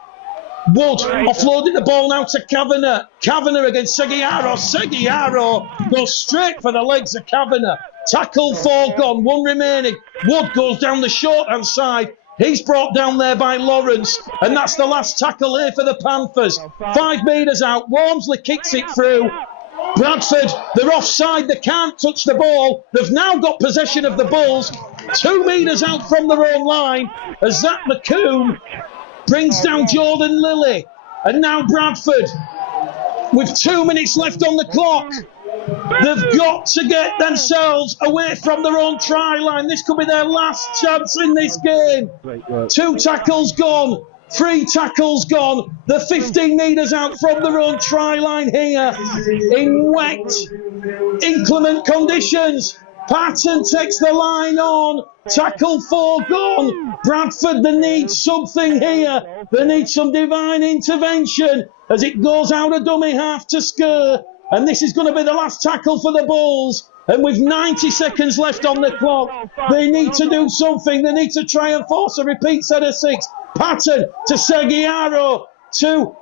Wood offloading the ball now to Kavanagh. Kavanagh against Seguiaro. Seguiaro goes straight for the legs of Kavanagh. Tackle 4 gone, 1 remaining. Wood goes down the short-hand side. He's brought down there by Lawrence. And that's the last tackle here for the Panthers. 5 metres out. Wormsley kicks it through. Bradford, they're offside. They can't touch the ball. They've now got possession of the Bulls. 2 metres out from their own line as Zach McCoon brings down Jordan Lilly. And now Bradford, with 2 minutes left on the clock, they've got to get themselves away from their own try line. This could be their last chance in this game. 2 tackles gone, 3 tackles gone. They're 15 metres out from their own try line here in wet, inclement conditions. Patton takes the line on. Tackle 4 gone. Bradford, they need something here. They need some divine intervention as it goes out of dummy half to Skur. And this is going to be the last tackle for the Bulls. And with 90 seconds left on the clock, they need to do something. They need to try and force a repeat set of 6. Patton to Seguiaro to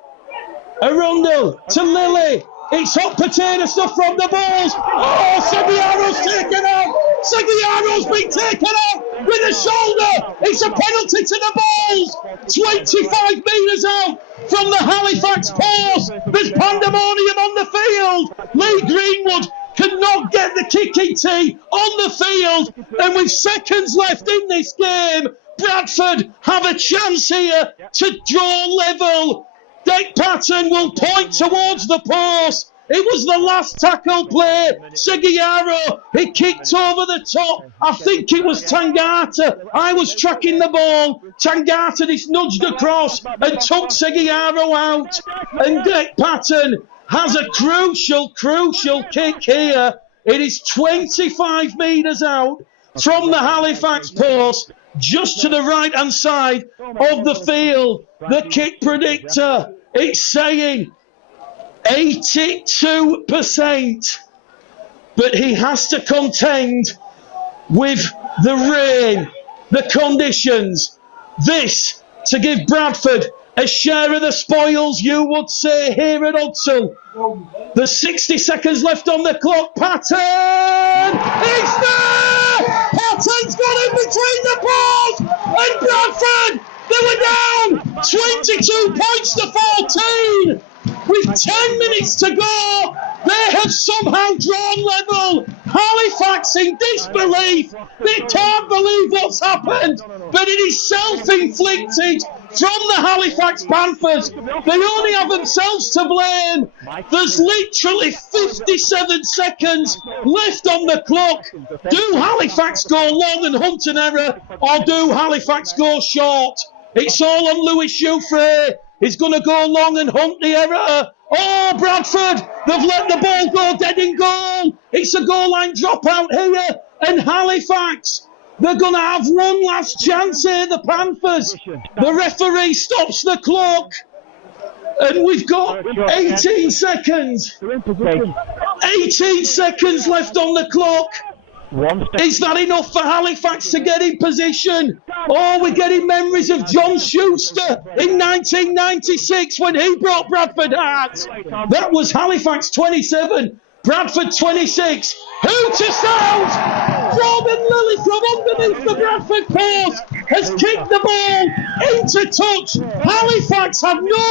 Arundel to Lilly. It's hot potato stuff from the Bulls. Oh, Seguiaro's taken out. Seguiaro's been taken out with a shoulder. It's a penalty to the Bulls. 25 metres out from the Halifax post. There's pandemonium on the field. Lee Greenwood cannot get the kicking tee on the field. And with seconds left in this game, Bradford have a chance here to draw level. Dick Patton will point towards the post. It was the last tackle play. Seguiaro, he kicked over the top. I think it was Tangata. I was tracking the ball. Tangata just nudged across and took Seguiaro out. And Dick Patton has a crucial kick here It is 25 metres out from the Halifax post, just to the right-hand side of the field. The kick predictor, it's saying 82%. But he has to contend with the rain, the conditions. This to give Bradford a share of the spoils, you would say, here at Hudsall. There's 60 seconds left on the clock. Patton! It's there! Patton's got in between the balls! And Bradford, they were down 22 points to 14! With 10 minutes to go, they have somehow drawn level. Halifax in disbelief. They can't believe what's happened. But it is self-inflicted from the Halifax Panthers. They only have themselves to blame. There's literally 57 seconds left on the clock. Do Halifax go long and hunt an error, or do Halifax go short? It's all on Lewis Jouffre. He's going to go long and hunt the error. Oh, Bradford, they've let the ball go dead in goal. It's a goal line dropout here. And Halifax, they're going to have one last chance here, the Panthers. The referee stops the clock. And we've got 18 seconds. 18 seconds left on the clock. Is that enough for Halifax to get in position? Oh, we're getting memories of John Schuster in 1996 when he brought Bradford Hearts. That was Halifax 27, Bradford 26. Who to sound? Robin Lilly from underneath the Bradford post has kicked the ball into touch. Halifax have no